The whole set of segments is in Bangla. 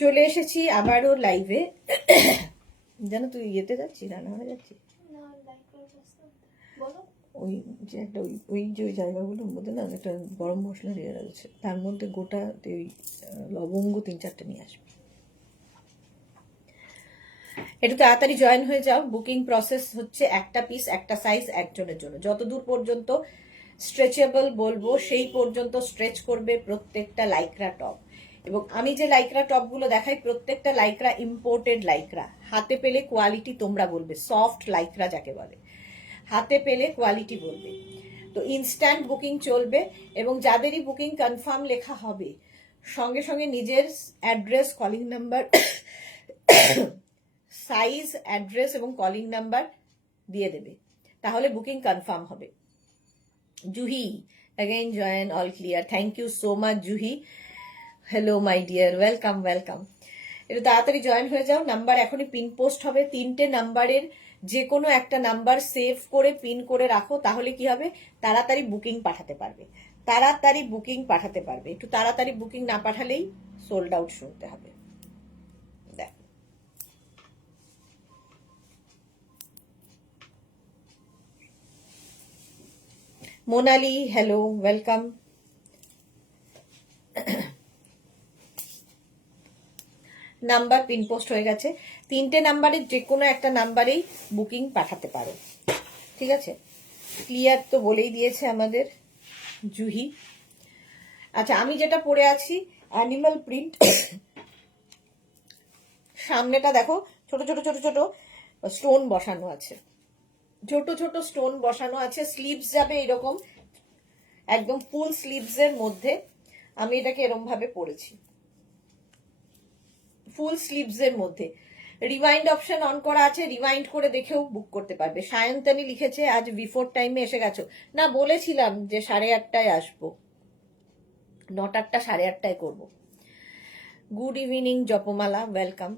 চলে এসেছি আবারও লাইভে। জানো তুই ইয়েতে যাচ্ছি, রান্নাঘরে যাচ্ছি, ওই যে একটা ওই যে ওই জায়গাগুলোর মধ্যে না একটা গরম মশলা দিয়ে রয়েছে, তার মধ্যে গোটা ওই লবঙ্গ 3-4টে নিয়ে আসবে। একটু তাড়াতাড়ি জয়েন হয়ে যাও। বুকিং প্রসেস হচ্ছে একটা পিস একটা সাইজ একজনের জন্য। যতদূর পর্যন্ত স্ট্রেচেবল বলবো সেই পর্যন্ত স্ট্রেচ করবে প্রত্যেকটা লাইক্রা টপ। এবং আমি যে লাইক্রা টপগুলো দেখাই প্রত্যেকটা লাইক্রা ইম্পোর্টেড লাইক্রা। হাতে পেলে কোয়ালিটি তোমরা বলবে, সফট লাইক্রা যাকে বলে, হাতে পেলে কোয়ালিটি বলবে। তো ইনস্ট্যান্ট বুকিং চলবে এবং যাদেরই বুকিং কনফার্ম লেখা হবে সঙ্গে সঙ্গে নিজের address, calling number, size, address এবং কলিং নাম্বার দিয়ে দেবে, তাহলে বুকিং কনফার্ম হবে। Juhi again join, all clear, thank you so much Juhi. Hello my dear, welcome welcome. একটু তাড়াতাড়ি জয়েন হয়ে যাও। নাম্বার এখনই পিন পোস্ট হবে। 3টে নাম্বারের যে কোনো একটা নাম্বার সেভ করে পিন করে রাখো, তাহলে কি হবে, তাড়াতাড়ি বুকিং পাঠাতে পারবে, তাড়াতাড়ি বুকিং পাঠাতে পারবে। একটু তাড়াতাড়ি বুকিং না পাঠালেই সোল্ড আউট শুনতে হবে। দেখো Monali, hello welcome. Number pin post হয়ে গেছে। 3টে নাম্বারের যে কোনো একটা নাম্বারেই বুকিং পাঠাতে পারো, ঠিক আছে? ক্লিয়ার তো বলেই দিয়েছে আমাদের জুহি। আচ্ছা, আমি যেটা পরে আছি অ্যানিমাল প্রিন্ট। সামনেটা দেখো ছোট ছোট ছোট ছোট স্টোন বসানো আছে, ছোট ছোট স্টোন বসানো আছে। স্লিভস যাবে এরকম, একদম ফুল স্লিভস এর মধ্যে আমি এটাকে এরকম ভাবে পরেছি, ফুল স্লিভস এর মধ্যে। রিওয়াইন্ড অপশন অন করা আছে, রিওয়াইন্ড করে দেখেও বুক করতে পারবে। সায়ন্তনী লিখেছে আজ বিফোর টাইমে এসে গেছো। না, বলেছিলাম যে 8:30টায় আসবো, 9টারটা 8:30টায় করবো। Good evening জপমালা, welcome.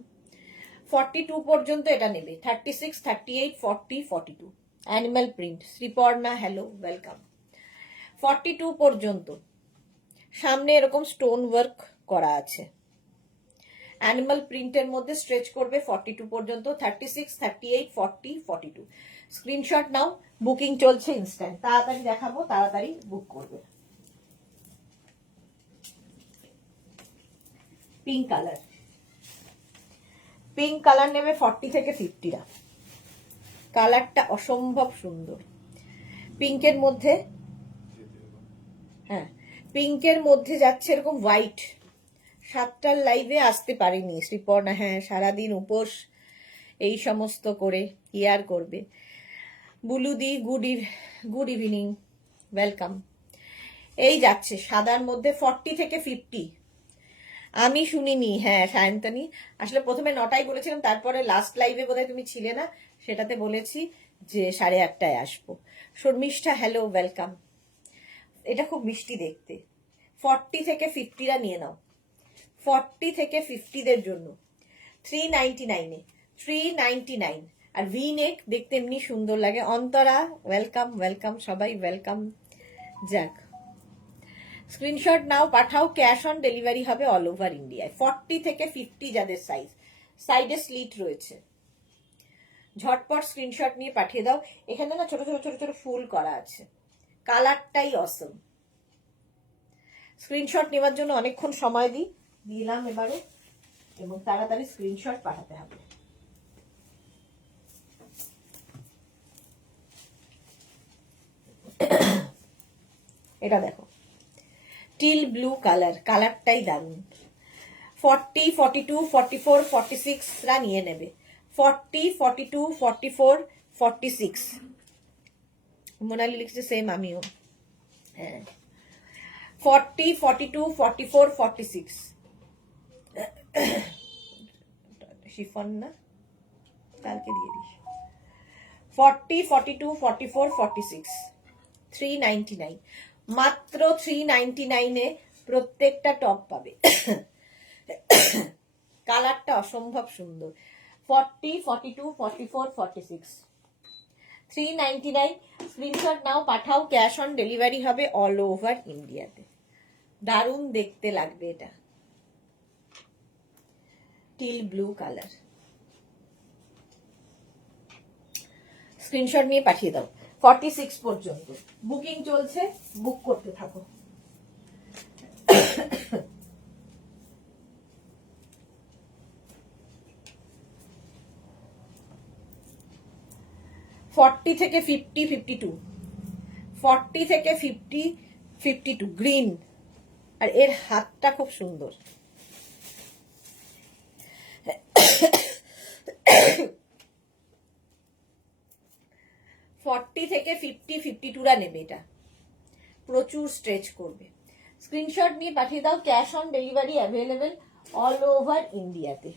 42 পর্যন্ত এটা নেবে, 36, 38, 40, 42 animal print. Sriparna, hello welcome. 42 পর্যন্ত সামনে এরকম স্টোন ওয়ার্ক করা আছে। অ্যানিমাল প্রিন্টের মধ্যে স্ট্রেচ করবে 42 পর্যন্ত, 36, 38, 40, 42। স্ক্রিনশট নাও, বুকিং চলছে ইনস্ট্যান্ট। তাড়াতাড়ি দেখাবো, তাড়াতাড়ি বুক করবে। পিঙ্ক কালার, পিঙ্ক কালার নেবে 40 থেকে 50রা। কালারটা অসম্ভব সুন্দর। পিঙ্কের মধ্যে, হ্যাঁ পিঙ্কের মধ্যে যাচ্ছে এরকম হোয়াইট। 7টার লাইভে আসতে পারিনি শ্রীপর্ণা, হ্যাঁ সারাদিন উপোস এই সমস্ত করে কি আর করবে। বুলুদি, গুড ইভিনিং, ওয়েলকাম। এই যাচ্ছে সাদার মধ্যে 40 থেকে 50। আমি শুনিনি, হ্যাঁ সায়ন্তনী, আসলে প্রথমে 9টায় বলেছিলাম, তারপরে লাস্ট লাইভে বোধহয় তুমি ছিলে না, সেটাতে বলেছি যে 8:30টায় আসবো। Sharmishtha, hello welcome. এটা খুব মিষ্টি দেখতে। 40 থেকে 50রা নিয়ে নাও, 40 থেকে 50দের জন্য 399-এ, 399। আর ভি নেক দেখতে এমনি সুন্দর লাগে। অন্তরা, ওয়েলকাম ওয়েলকাম, সবাই ওয়েলকাম। যাক, স্ক্রিনশট নাও, পাঠাও, ক্যাশ অন ডেলিভারি হবে অল ওভার ইন্ডিয়ায়। 40 থেকে 50 যাদের সাইজ, সাইডে স্লিট রয়েছে, ঝটপট স্ক্রিনশট নিয়ে পাঠিয়ে দাও। এখানে না ছোট ছোট ছোট ছোট ফুল করা আছে, কালারটাই অসম। স্ক্রিনশট নেওয়ার জন্য অনেকক্ষণ সময় দিলাম এবারে, এবং তাড়াতাড়ি স্ক্রিনশট পাঠাতে হবে। এটা দেখো টিল ব্লু কালার, কালারটাই দারুণ। 40, 42, 44, 46রা নিয়ে নেবে। 40, 42, 44, 46। মোনালি লিখছে সেম, আমিও, হ্যাঁ 40, 42, 44, 46। শিফন না, কালকে দিয়ে দিস। 40, 42, 44, 46, 399। মাত্র 399-এ প্রত্যেকটা টপ পাবে। কালারটা অসম্ভব সুন্দর। 40, 42, 44, 46, 399। স্ক্রিনশট নাও, পাঠাও, ক্যাশ অন ডেলিভারি হবে অল ওভার ইন্ডিয়াতে। দারুণ দেখতে লাগবে এটা। Teal blue colour. স্ক্রিনশট নিয়ে পাঠিয়ে দাও। 46 পর্যন্ত বুকিং চলছে, বুক করতে থাকো। ফর্টি থেকে 50, 52, 40 থেকে 50, 52 গ্রিন। আর এর হাতটা খুব সুন্দর। ফর্টি থেকে 50, 52রা নেবে, এটা প্রচুর স্ট্রেচ করবে। স্ক্রিনশট নিয়ে পাঠিয়ে দাও। Cash on delivery available all over ইন্ডিয়াতে।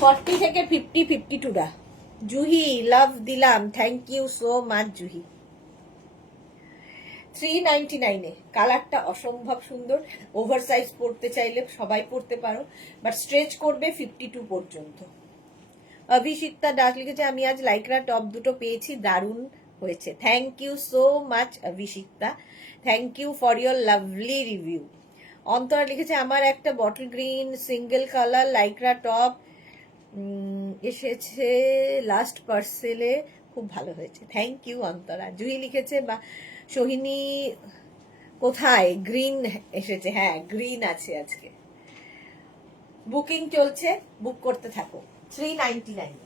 ফর্টি থেকে 50, 52রা। জুহি লাভ দিলাম, thank you so much Juhi. 399-এ কালারটা অসম্ভব সুন্দর। ওভার সাইজ পরতে চাইলে সবাই পরতে পারো, বাট স্ট্রেচ করবে 52 পর্যন্ত। অভিষিক্তা ডাক লিখেছে, আমি আজ লাইকরা টপ দুটো পেয়েছি, দারুণ হয়েছে। Thank you so much Abhishikta, thank you for your lovely review. Antara লিখেছে, আমার একটা bottle green single colour lycra top এসেছে লাস্ট পার্সেলে, খুব ভালো হয়েছে। Thank you Antara. জুহি লিখেছে, বা সোহিনী কোথায় গ্রিন এসেছে? হ্যাঁ, গ্রিন আছে আজকে। বুকিং চলছে, বুক করতে থাকো। 399।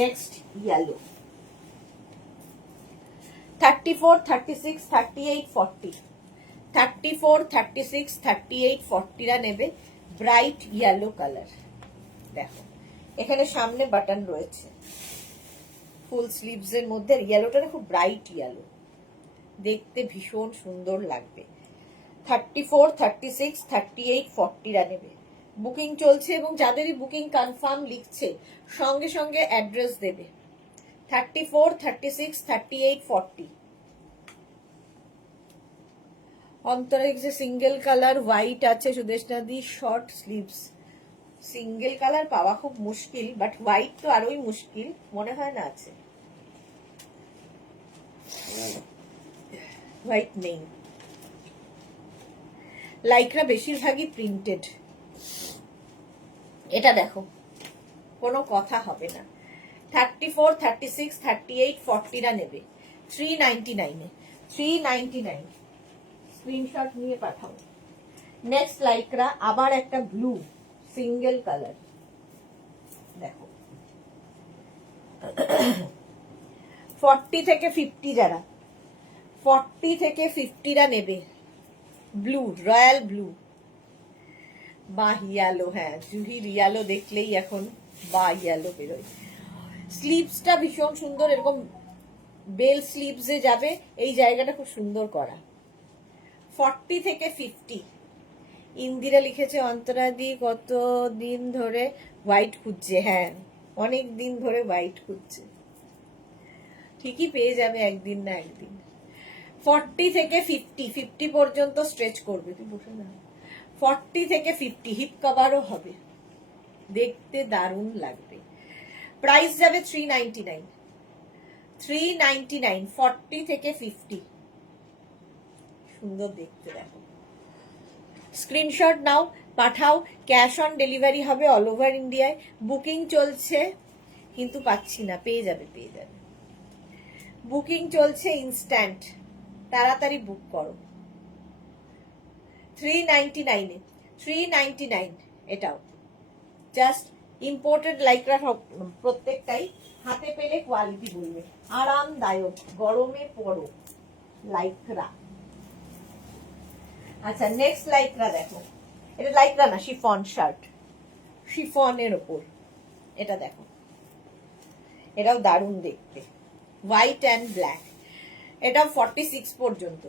Next yellow. 34, 36, 38, 40, 34, 36, 38, 40রা নেবে। Bright yellow colour. দেখো এখানে সামনে বাটন রয়েছে, ফুল স্লিভস এর মধ্যে। ইয়েলোটা খুব ব্রাইট ইয়েলো, দেখতে ভীষণ সুন্দর লাগবে। 34, 36, 38, 40রা নেবে। বুকিং চলছে, এবং যাদেরই বুকিং কনফার্ম লিখছে সঙ্গে সঙ্গে অ্যাড্রেস দেবে। 34, 36, 38, 40। অন্তরে যে সিঙ্গেল কালার হোয়াইট আছে সুদেশনাদি, শর্ট স্লিভস। সিঙ্গেল কালার পাওয়া খুব মুশকিল, বাট হোয়াইট তো আরোই মুশকিল, মনে হয় না আছে। হোয়াইট নেই। লাইকরা বেশিরভাগই প্রিন্টেড। এটা দেখো, কোনো কথা হবে না। 34, 36, 38, 40রা নেবে। 399-এ। 399 স্ক্রিনশট নিয়ে পাঠাও। নেক্সট লাইকরা আবার একটা ব্লু সিঙ্গেল কালার। দেখো 40 থেকে 50, যারা 40 থেকে 50রা নেবে। ব্লু, রয়্যাল ব্লু বা ইয়ালো। হ্যাঁ, জুহির ইয়ালো দেখলেই এখন বা ইয়ালো বেরোয়। স্লিভসটা ভীষণ সুন্দর, এরকম বেল স্লিভসে যাবে, এই জায়গাটা খুব সুন্দর করা। 40 থেকে 50। ইন্দিরা লিখেছে, অন্তরাদি কতদিন ধরে হোয়াইট খুঁজছে? হ্যাঁ, অনেক দিন ধরে হোয়াইট খুঁজছে, ঠিকই পেয়ে যাবে একদিন না একদিন। 40 থেকে 50, 50 পর্যন্ত স্ট্রেচ করবে। তুই বসে না। 40 থেকে 50 হিপ কভারও হবে, দেখতে দারুণ লাগবে। প্রাইস যাবে 399। 399, 40 থেকে 50। সুন্দর দেখতে, দেখো। স্ক্রিনশট নাও, পাঠাও। ক্যাশ অন ডেলিভারি হবে অল ওভার ইন্ডিয়ায়। বুকিং চলছে, কিন্তু পাচ্ছি না। পেয়ে যাবে, পেয়ে যাবে। বুকিং চলছে ইনস্ট্যান্ট, তাড়াতাড়ি বুক করো। 399-এ। 399 এটাও। জাস্ট ইম্পোর্টেড লাইকরা প্রত্যেকটাই। হাতে পেলে কোয়ালিটি বলবে, আরামদায়ক, গরমে পরো লাইকরা। আচ্ছা, নেক্সট লাইকরা দেখো। এটা লাইকরা না, শিফন শার্ট, শিফনের ওপর। এটা দেখো, এটাও দারুণ দেখতে, হোয়াইট অ্যান্ড ব্ল্যাক। এটা 46 পর্যন্ত।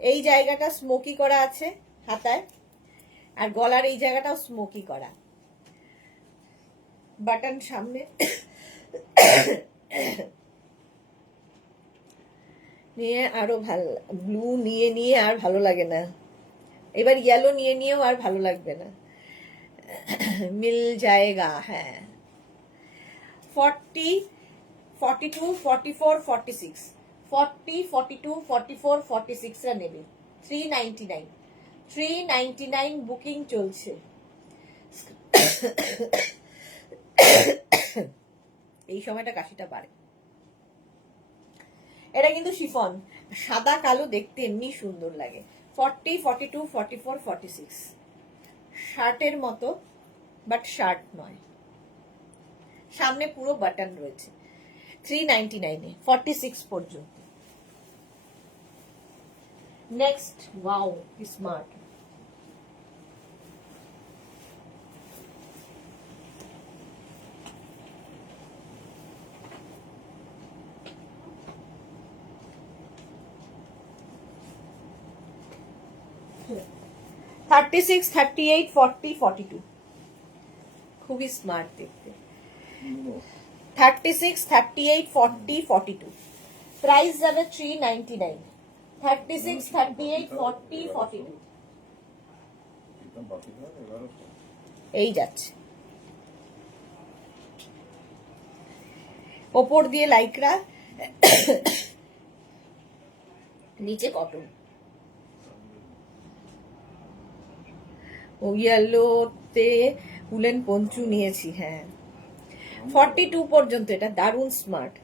এই জায়গাটা স্মোকি করা আছে হাতায়, আর গলার এই জায়গাটাও স্মোকি করা। বাটন সামনে। নিয়ে আরো ভালো, ব্লু নিয়ে আর ভালো লাগে না, এবার ইয়েলো নিয়ে নিয়েও আর ভালো লাগবে না। মিল জায়েগা, হ্যাঁ। 40, 42, 44, 46, 40, 42, 44, 46 রা নেবে। 399, 399 বুকিং চলছে। এই সময়টা কাশিটা বাড়ে। এটা কিন্তু শিফন, সাদা কালো দেখতে এমনি সুন্দর লাগে। 40, 42, 44, 46 শার্টের মতো, বাট শার্ট নয়, সামনে পুরো বাটন রয়েছে। 399 এ 46 পর্যন্ত। Next, wow smart, thirty six, 38, 40, 42 খুবই স্মার্ট দেখতে। 36, 38, 40, 42 প্রাইস যাবে 399। 36, 38, 40, 42 এই যাচ্ছে। ওপর দিয়ে লাইক্রা, নিচে কটন। ও ইয়েলোতে উলেন পঞ্চু নিয়েছি, হ্যাঁ। 42 পর্যন্ত, এটা দারুণ স্মার্ট।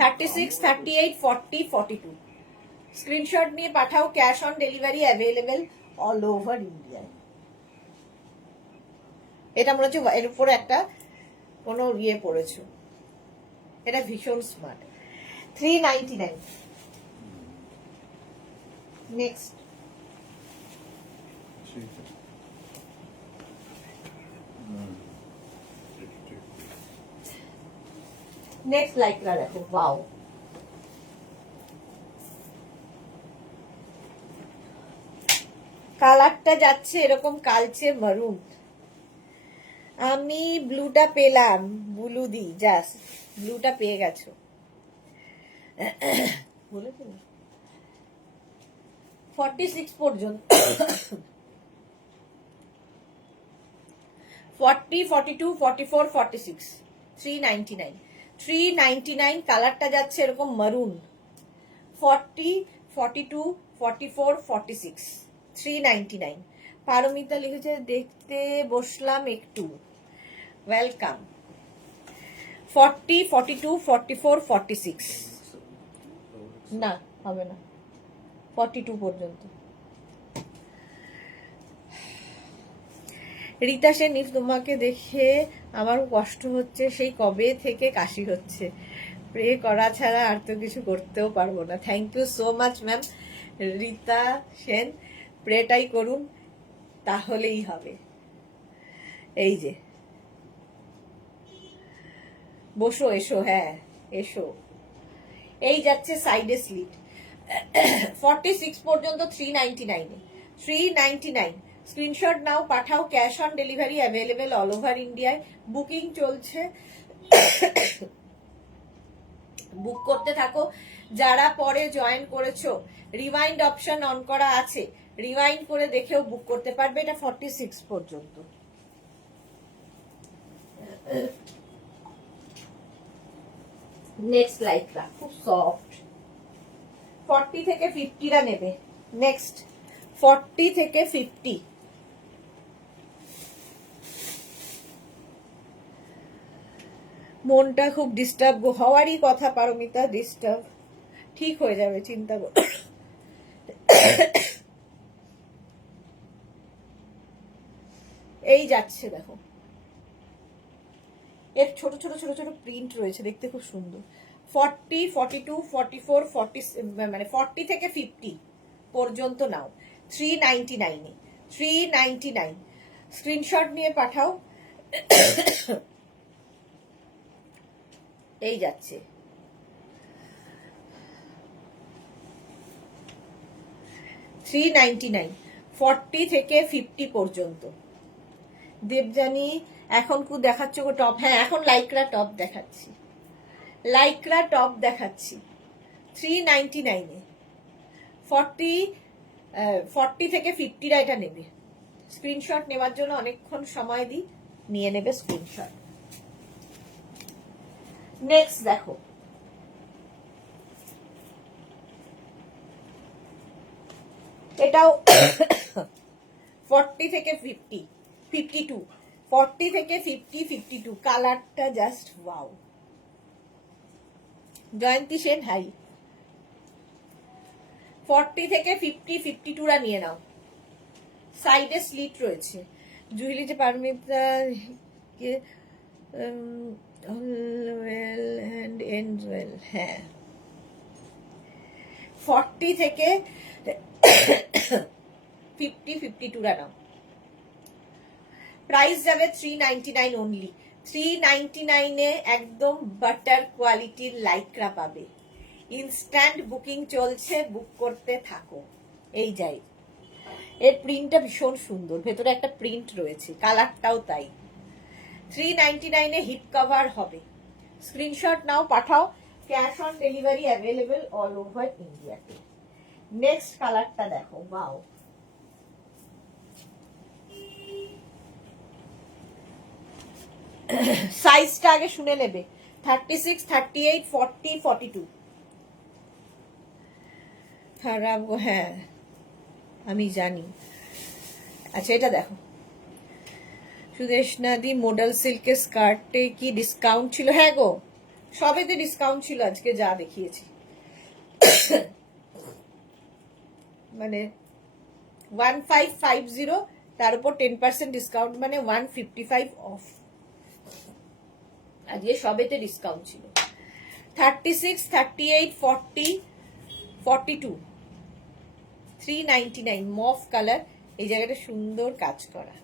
36, 38, 40, 42 স্ক্রিনশট নিয়ে পাঠাও। Cash on delivery available all over ইন্ডিয়ায়। এটা মনে হচ্ছে এর উপরে একটা কোনো ইয়ে পড়েছো, এটা ভীষণ স্মার্ট। 399। নেক্সট, নেক্সট লাইকরা দেখো, ওয়াও। কালারটা যাচ্ছে এরকম কালচে মারুন। আমি ব্লুটা পেলাম, বুলুদি জাস ব্লুটা পেয়ে গেছো বলে তো। 46 পর্যন্ত, 40, 42, 44, 46 399। 399 কালারটা যাচ্ছে এরকম মারুন। 40, 42, 44, 46 399। পারমিতা লিখেছে দেখতে বসলাম একটু, ওয়েলকাম। 40, 42, 44, 46 না হবে না, 42 পর্যন্ত। রীতা সেন, তোমাকে দেখে আমার কষ্ট হচ্ছে, সেই কবে থেকে কাশি হচ্ছে, প্রে করা ছাড়া আর তো কিছু করতেও পারবো না। Thank you so much ma'am Rita Sen, প্রেটাই করুন তাহলেই হবে। এই যে বসো, এসো, হ্যাঁ এসো। এই যাচ্ছে সাইডে স্লিট। 46 পর্যন্ত 399 এ। 399 স্ক্রিনশট নাও, পাঠাও। Cash on delivery available all over ইন্ডিয়ায়। বুকিং চলছে, বুক করতে থাকো। যারা পরে জয়েন করেছো, রিমাইন্ড অপশন অন করা আছে, রিমাইন্ড করে দেখেও বুক করতে পারবে। এটা 46 পর্যন্ত। নেক্সট লাইকরা খুব সফট, 40 থেকে 50 রা নেবে। নেক্সট 40 থেকে 50। মনটা খুব ডিস্টার্ব হওয়ারই কথা পারমিতা, ডিস্টার্ব ঠিক হয়ে যাবে, চিন্তা করো। এই যাচ্ছে দেখো, এর ছোট ছোট ছোট ছোট প্রিন্ট রয়েছে, দেখতে খুব সুন্দর। 40, 42, 44, 40 মানে 40 থেকে 50 পর্যন্ত নাও। 399 এ 399 স্ক্রিনশট নিয়ে পাঠাও। এই যাচ্ছে। $399 40 থেকে 50 পর্যন্ত। দেবজানি এখন কু দেখাচ্ছ গো টপ? হ্যাঁ এখন লাইকরা টপ দেখাচ্ছি, লাইকরা টপ দেখাচ্ছি। 399 এ 40, 40 থেকে 50রা এটা নেবে। স্ক্রিনশট নেওয়ার জন্য অনেকক্ষণ সময় দিই, নিয়ে নেবে স্ক্রিনশট। নেক্সট দেখো, এটাও 40 থেকে 50, 52, 40 থেকে 50, 52, কালারটা জাস্ট ওয়াও। জয়ন্তী সেন হাই। 40 থেকে 50, 52রা নিয়ে নাও। সাইডে স্লিট রয়েছে। জুহিলি যে Paramita well and ends well, হ্যাঁ। 40 থেকে 50, 52রা নাও। প্রাইস যাবে 399 অনলি। 399-এ একদম বাটার কোয়ালিটির লাইক্রা পাবে। ইনস্ট্যান্ট বুকিং চলছে, বুক করতে থাকো। এই যাই, এর প্রিন্টটা ভীষণ সুন্দর, ভেতরে একটা প্রিন্ট রয়েছে, কালারটাও তাই। 399-এ হিপ কভার হবে। স্ক্রিনশট নাও, পাঠাও। Cash on delivery available all over ইন্ডিয়াতে। নেক্সট কালারটা দেখো, ওয়াও। সাইজটা আগে শুনে নেবে। 36, 38, 40, 42। খারাপ, হ্যাঁ আমি জানি। আচ্ছা এটা দেখো, সুদেশনাদি মডেল সিল্কের স্কার্টে কি ডিসকাউন্ট ছিল? হ্যাঁ গো, সবেতে ডিসকাউন্ট ছিল আজকে যা দেখিয়েছি। মানে 1550, তার উপর 10% ডিসকাউন্ট, মানে 155 অফ। আজকে সবেতে ডিসকাউন্ট ছিল। 36, 38, 40, 42, 399, মফ কালার। এই জায়গাটা সুন্দর কাজ করা,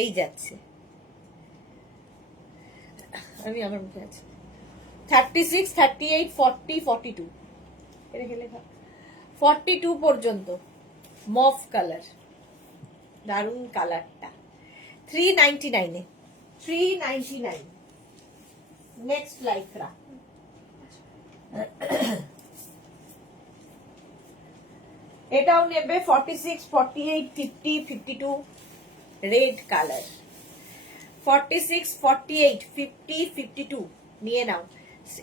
এই যাচ্ছে। আমি আমার মুখে আছি। 36, 38, 40, 42, 42 পর্যন্ত মফ কালার, দারুণ কালারটা। 399-এ, 399। Next Lycra. এটাও নেবে 46, 48, 50, 52, রেড কালার। 46, 48, 50, 52 নিয়ে নাও।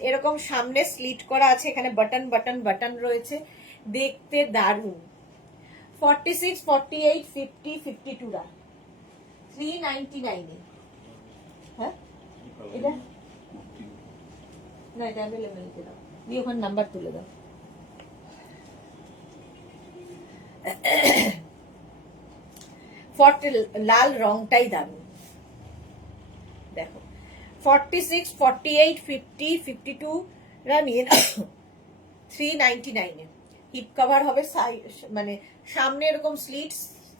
এরকম সামনে স্লিট করা আছে, এখানে বাটন বাটন বাটন রয়েছে, দেখতে দারুণ। 46, 48, 50, 52রা 399-এ। হ্যাঁ এটা না, এটা অ্যাভেলেবল দাও, দিয়ে ওখানে নাম্বার তুলে দাও। লাল রংটাই দারুণ। দেখো 46, 48, 50, 52রা নিয়ে নাও। 399-এ হিপ কভার হবে, মানে সামনে এরকম স্লিট,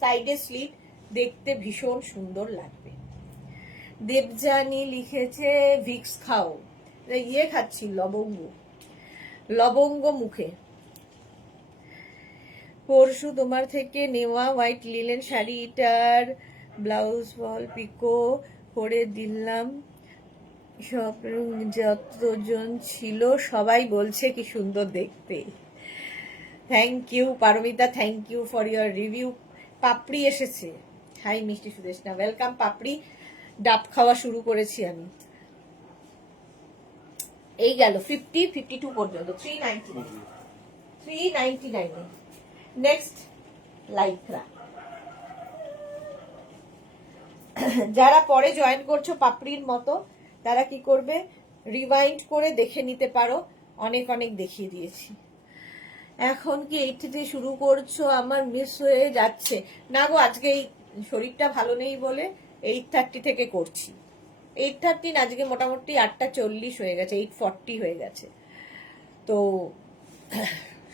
সাইডে স্লিট, দেখতে ভীষণ সুন্দর লাগবে। দেবজানি লিখেছে ভিক্স খাও। ইয়ে খাচ্ছি, লবঙ্গ, লবঙ্গ মুখে। পরশু তোমার থেকে নেওয়া হোয়াইট লিলেন শাড়িটার ব্লাউজ ফল পিকো করে দিলাম। সব যতজন ছিল সবাই বলছে কি সুন্দর দেখতে। Thank you Paramita, thank you for your review. পাপড়ি এসেছে। হাই মিষ্টি সুদেশনা, ওয়েলকাম পাপড়ি। ডাব খাওয়া শুরু করেছি আমি। এই গেল 50, 52 পর্যন্ত। 399। Next Lycra. যারা পরে জয়েন করছো পাপড়ির মতো, তারা কি করবে, রিওয়াইন্ড করে দেখে নিতে পারো, অনেক অনেক দেখিয়ে দিয়েছি। এখন কি 8 থেকে শুরু করছো? আমার মিস হয়ে যাচ্ছে। না গো, আজকে এই শরীরটা ভালো নেই বলে 8:30 থেকে করছি। 8:30 না, আজকে মোটামুটি 8:40 হয়ে গেছে, 8:40 হয়ে গেছে, তো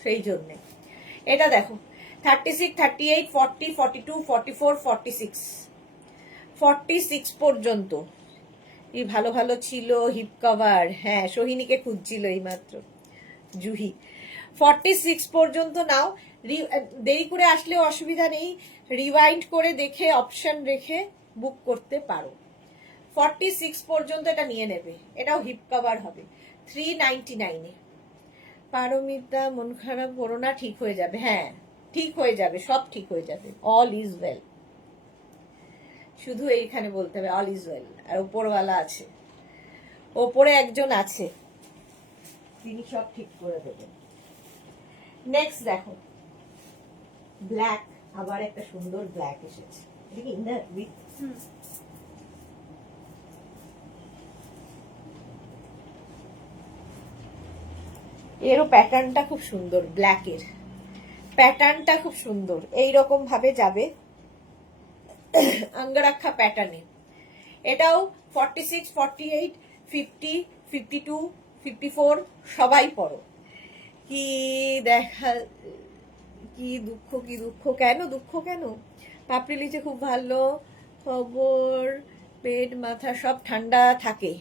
সেই জন্যে। এটা দেখো 36, 38, 40, 42, 44, 46, 46 পর্যন্ত এই ভালো ভালো ছিল হিপ কভার। হ্যাঁ, সোহিনীকে খুঁজছিল এই মাত্র জুহি। 46 পর্যন্ত নাও। দেরি করে আসলেও অসুবিধা নেই, রিওয়াইন্ড করে দেখে অপশন রেখে বুক করতে পারো। 46 পর্যন্ত এটা নিয়ে নেবে, এটাও হিপ কভার হবে 399-এ। পারমিতা মন খারাপ করো না, ঠিক হয়ে যাবে। হ্যাঁ, ঠিক হয়ে যাবে, সব ঠিক হয়ে যাবে। অল ইজ ওয়েল, শুধু এইখানে বলতে হবে অল ইজ ওয়েল। আর উপরওয়ালা আছে, ওপরে একজন আছে, তিনি সব ঠিক করে দেবেন। নেক্সট দেখো ব্ল্যাক, আবার একটা সুন্দর ব্ল্যাক এসেছে। ইনার উইথ এরও প্যাটার্নটা খুব সুন্দর, ব্ল্যাকের প্যাটার্নটা খুব সুন্দর, এইরকম ভাবে যাবে অঙ্গরাক্ষা প্যাটার্নে। এটাও 46, 48, 50, 52, 54 সবাই পড়ো। কি দেখা, কি দুঃখ, কি দুঃখ, কেন দুঃখ কেন? পাপড়ি লিচে খুব ভালো খবর, পেট মাথা সব ঠান্ডা থাকে,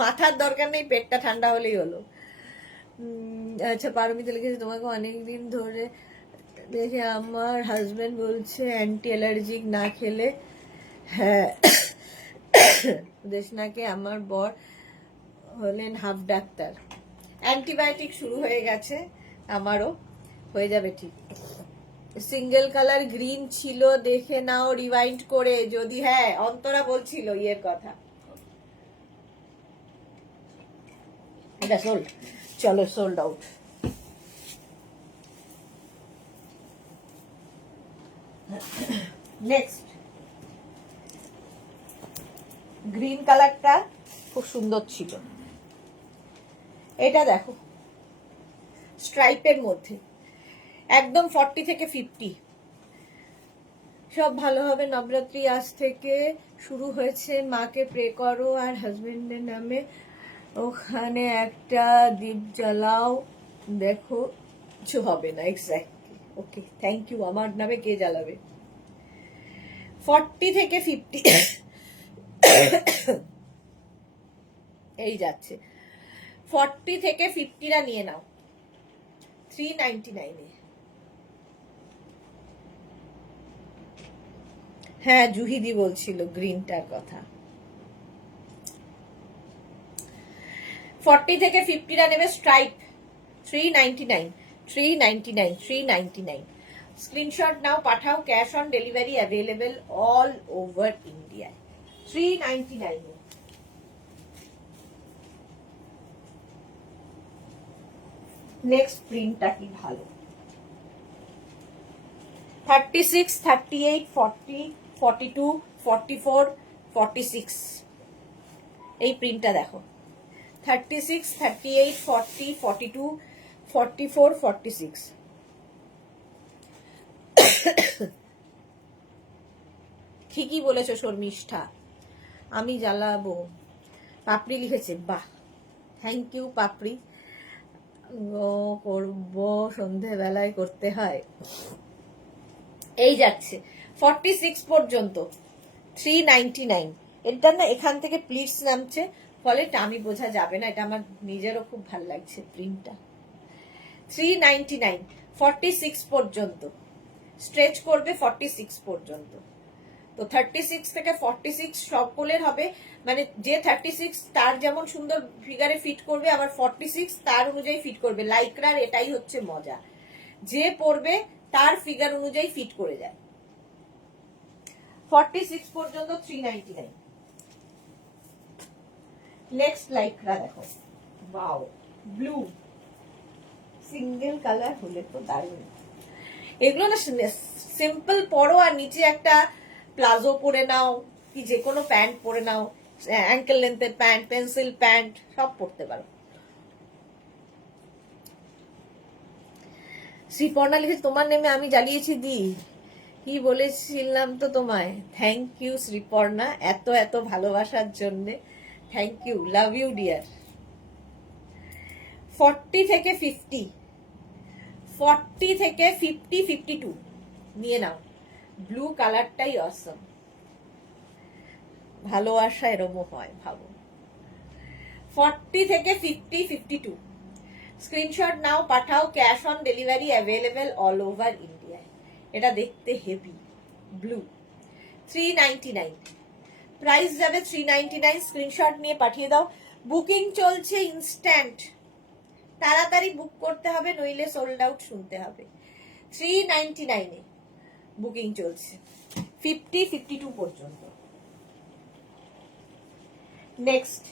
মাথার দরকার নেই, পেটটা ঠান্ডা হলেই হলো। আচ্ছা পারমিতা লিখেছে, তোমাকে অনেকদিন ধরে দেখে আমার হাজবেন্ড বলছে অ্যান্টি অ্যালার্জিক না খেলে। হ্যাঁ দেশনাকে আমার বর হলেন হাফ ডাক্তার, অ্যান্টিবায়োটিক শুরু হয়ে গেছে, আমারও হয়ে যাবে ঠিক। সিঙ্গেল কালার গ্রিন ছিল, দেখে নাও রিওয়াইন্ড করে যদি। হ্যাঁ অন্তরা বলছিল ইয়ের কথা, এটা সোল্ড, চলো সোল্ড আউট। নেক্সট গ্রিন কালারটা খুব সুন্দর ছিল, এটা দেখো স্ট্রাইপের মধ্যে, একদম 40 থেকে 50। সব ভালো হবে, নবরাত্রি আজ থেকে শুরু হয়েছে, মাকে প্রে করো আর হাজবেন্ডের নামে ওখানে একটা দীপ জ্বালাও, দেখো কিছু হবে না। Exactly, okay thank you. আমার নামে কে জ্বালাবে? 40 থেকে 50 এই যাচ্ছে, 40 থেকে 50টা নিয়ে নাও 399 এ। হ্যাঁ জুহিদি বলছিল গ্রিনটার কথা। 40 থেকে 50টা নেবে স্ট্রাইপ, 399, 399, 399। স্ক্রিনশট নাও, পাঠাও, cash on delivery available all over India. 399 A. Next প্রিন্টটা কি ভালো, 36, 38, 40, 42, 44, 46 এই প্রিন্টটা দেখো, 36, 38, 40, 42, 44, 46। ঠিকই বলেছো শর্মিষ্ঠা, আমি জ্বালাবো। পাপড়ি লিখেছে, বাহ থ্যাংক ইউ পাপড়ি, করব সন্ধেবেলায় করতে হয়। এই যাচ্ছে 46 পর্যন্ত 399। এটা না এখান থেকে প্লিটস নামছে, ফলে টামি বোঝা যাবে না, এটা আমার নিজেরও খুব ভালো লাগছে প্রিন্টটা। 399, 46 পর্যন্ত স্ট্রেচ করবে, 46 পর্যন্ত। তো 36 থেকে 46 সকলের হবে, মানে যে 36 তার যেমন সুন্দর ফিগারে ফিট করবে, আবার 46 তার অনুযায়ী ফিট করবে। লাইক্রার এটাই হচ্ছে মজা, যে পরবে তার ফিগার অনুযায়ী ফিট করে যায়। 46 পর্যন্ত 399। নেক্সট লাইক্রা দেখো, ওয়াও ব্লু, সিঙ্গেল কালার হলে তো দারুণ। এগুলো না সিম্পল পরো, আর নিচে একটা প্লাজো পরে নাও, কি যে কোনো প্যান্ট পরে নাও, অ্যাঙ্কেল লেন্থের প্যান্ট, পেন্সিল প্যান্ট সব পরতে পারো। শ্রীপর্ণা লিখেছে, তোমার নেমে আমি জ্বালিয়েছি দি, কি বলেছিলাম তো তোমায়। থ্যাংক ইউ শ্রীপর্ণা, এত এত ভালোবাসার জন্যে, thank you, love you dear. 40 থেকে 50, 40 থেকে 50, 52 নিয়ে নাও, ব্লু কালারটাই অসম। ভালোবাসা এরকম হয় ভাবো। 40 থেকে 50, 52 স্ক্রিনশট নাও, পাঠাও, cash on delivery available all over India. এটা দেখতে হেভি, ব্লু, 399 প্রাইস যাবে 399। স্ক্রিনশট নিয়ে পাঠিয়ে দাও। বুকিং চলছে ইনস্ট্যান্ট, তাড়াতাড়ি বুক করতে হবে, নইলে সোল্ড আউট শুনতে হবে। 399 বুকিং চলছে, 50-52 পর্যন্ত। নেক্সট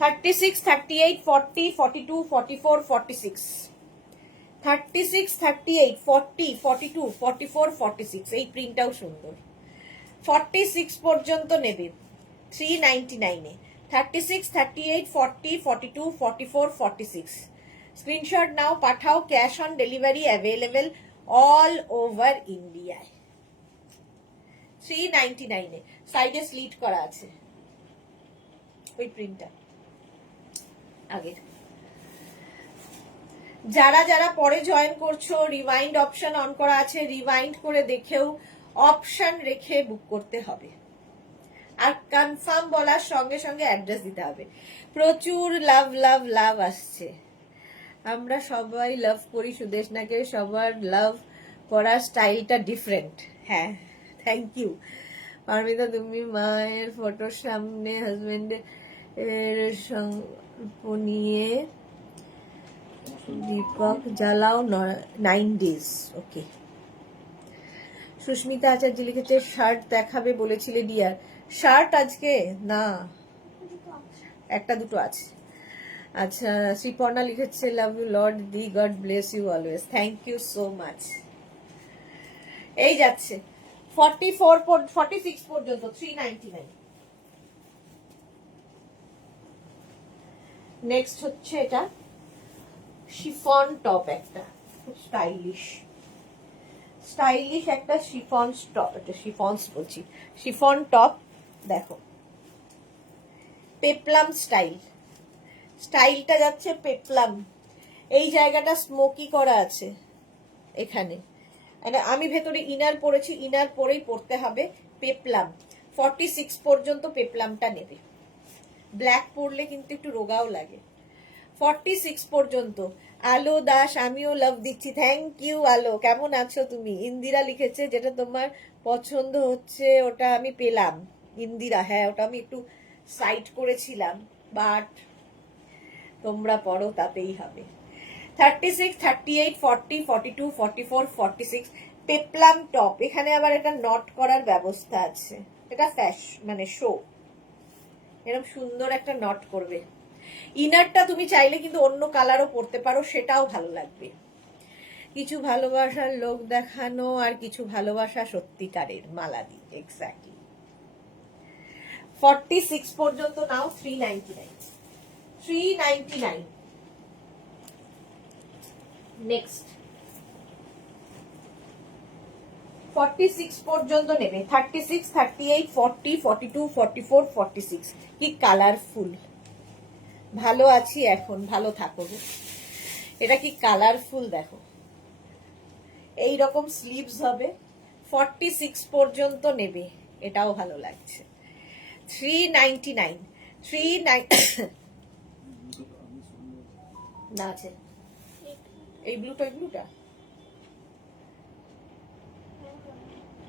36, 38, 40, 42, 44, 46, 36, 38, 40, 42, 44, 46, এই প্রিন্টটাও সুন্দর। 46 পর্যন্ত নেবে 399 36, 38, 40, 42, 44, 46। স্ক্রিনশট নাও, পাঠাও। Cash on delivery available all over ইন্ডিয়ায়। 399 সাইডে স্লিট করা আছে ওই প্রিন্টটা আগের। যারা যারা পরে জয়েন করছো, রিওয়াইন্ড অপশন অন করা আছে, রিওয়াইন্ড করে দেখেও অপশন রেখে বুক করতে হবে। আর কনফার্ম বলার সঙ্গে সঙ্গে অ্যাড্রেস দিতে হবে। প্রচুর লাভ লাভ লাভ আসছে, আমরা সবাই লাভ করি সুদেশনাকে, সবার লাভ করার স্টাইলটা ডিফারেন্ট। হ্যাঁ, থ্যাংক ইউ পারমিতা। তুমি মায়ের ফটোর সামনে হাজবেন্ডের নিয়ে দীপক জ্বালাও 9 days। ওকে। সুস্মিতা আচার্য লিখেছে শার্ট দেখাবে বলেছিলে ডিয়ার। শার্ট আজকে না, একটা দুটো আছে। আচ্ছা, শ্রীপর্ণা লিখেছে লাভ ইউ লর্ড দি, God bless you always. Thank you so much. এই যাচ্ছে 46 পর্যন্ত 399। নেক্সট হচ্ছে এটা শিফন টপ, একটা খুব স্টাইলিশ একটা শিফন টপ। দেখো পেপলাম স্টাইলটা যাচ্ছে পেপলাম। এই জায়গাটা স্মোকি করা আছে এখানে। আমি ভেতরে ইনার পরেছি, ইনার পরেই পরতে হবে পেপলাম। 46 পর্যন্ত পেপলামটা নেবে। ব্ল্যাক পরলে কিন্তু একটু রোগাও লাগে। 46 পর্যন্ত। আলো দাস, আমিও লাভ দিচ্ছি। থ্যাংক ইউ আলো। কেমন আছো তুমি? ইন্দিরা লিখেছে যেটা তোমার পছন্দ হচ্ছে ওটা আমি পেলাম। ইন্দিরা, হ্যাঁ ওটা আমি একটু সাইড করেছিলাম, বাট তোমরা পড়ো তাতেই হবে। 36, 38, 40, 42, 44, 46 পেপলাম টপ। এখানে আবার একটা নট করার ব্যবস্থা আছে, এটা মানে শো। এরকম সুন্দর একটা নট করবে। ইনারটা তুমি চাইলে কিন্তু অন্য কালারও পরতে পারো, সেটাও ভালো লাগবে। কিছু ভালোবাসার লোক দেখানো আর কিছু ভালোবাসা সত্যিকারের। মালাদি, এক্স্যাক্টলি। 46 পর্যন্ত নাও 399। নেক্সট 46 পর্যন্ত নেবে। 36, 38, 40, 42, 44, 46 কি কালারফুল। ভালো আছি এখন, ভালো থাকো। এটা কি কালারফুল দেখো, এই রকম স্লিভস হবে। 46 পর্যন্ত নেবে, এটাও ভালো লাগছে। 399 না আছে এই ব্লুটা,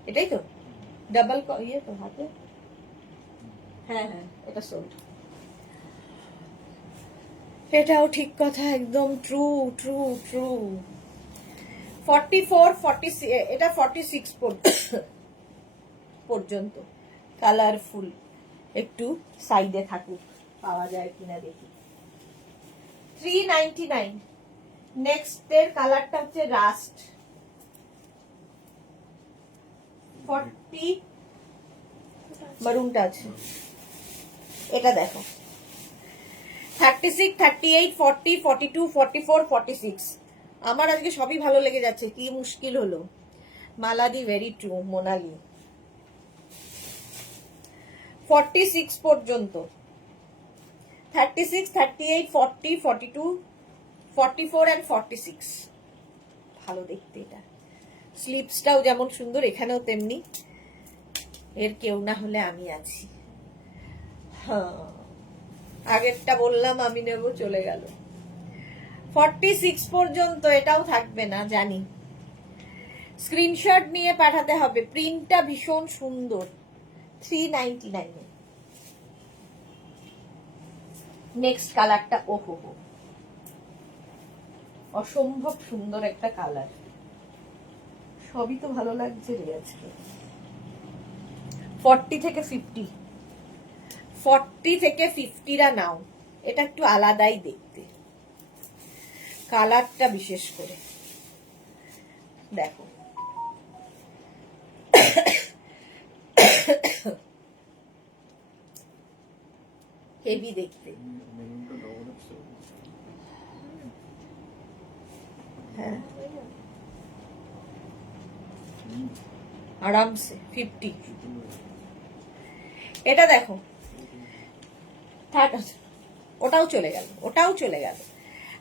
এটাই তো ডাবল ইয়ে তো হাতে। হ্যাঁ হ্যাঁ, এটা সোল্ড। এটাও ঠিক কথা, একদম ট্রু। 44, 46, এটা 46 পর্যন্ত কালারফুল। একটু সাইডে থাকুক, পাওয়া যায় কিনা দেখি। 399। নেক্সট এর কালারটা হচ্ছে রাস্ট। 40 মারুনটা আছে, এটা দেখো। 36, 38, 40, 42, 44, 46 আমার আজকে সবই ভালো লেগে যাচ্ছে, কি মুশকিল হলো। মালাদি, ভেরি ট্রু মোনালি। 46 পর্যন্ত। 36, 38, 40, 42, 44 and 46 ভালো দেখতে। এটা স্লিপসটাও যেমন সুন্দর, এখানেও তেমনি। এর কেউ না হলে আমি আছি। হ্যাঁ, আগেরটা বললাম আমি নেব, চলে গেল। 46 পর্যন্ত এটাও থাকবে না জানি। স্ক্রিনশট নিয়ে পাঠাতে হবে। প্রিন্টটা ভীষণ সুন্দর। 399। নেক্সট কালারটা, ওহো অসম্ভব সুন্দর একটা কালার, সবই তো ভালো লাগছে রে আজকে। 40 থেকে 50, 40 থেকে 50রা নাও, এটা একটু আলাদাই দেখতে, কালারটা বিশেষ করে দেখো। হেভি দেখতে, হ্যাঁ আরামসে 50। এটা দেখো ওটাও চলে গেল, ওটাও চলে গেল।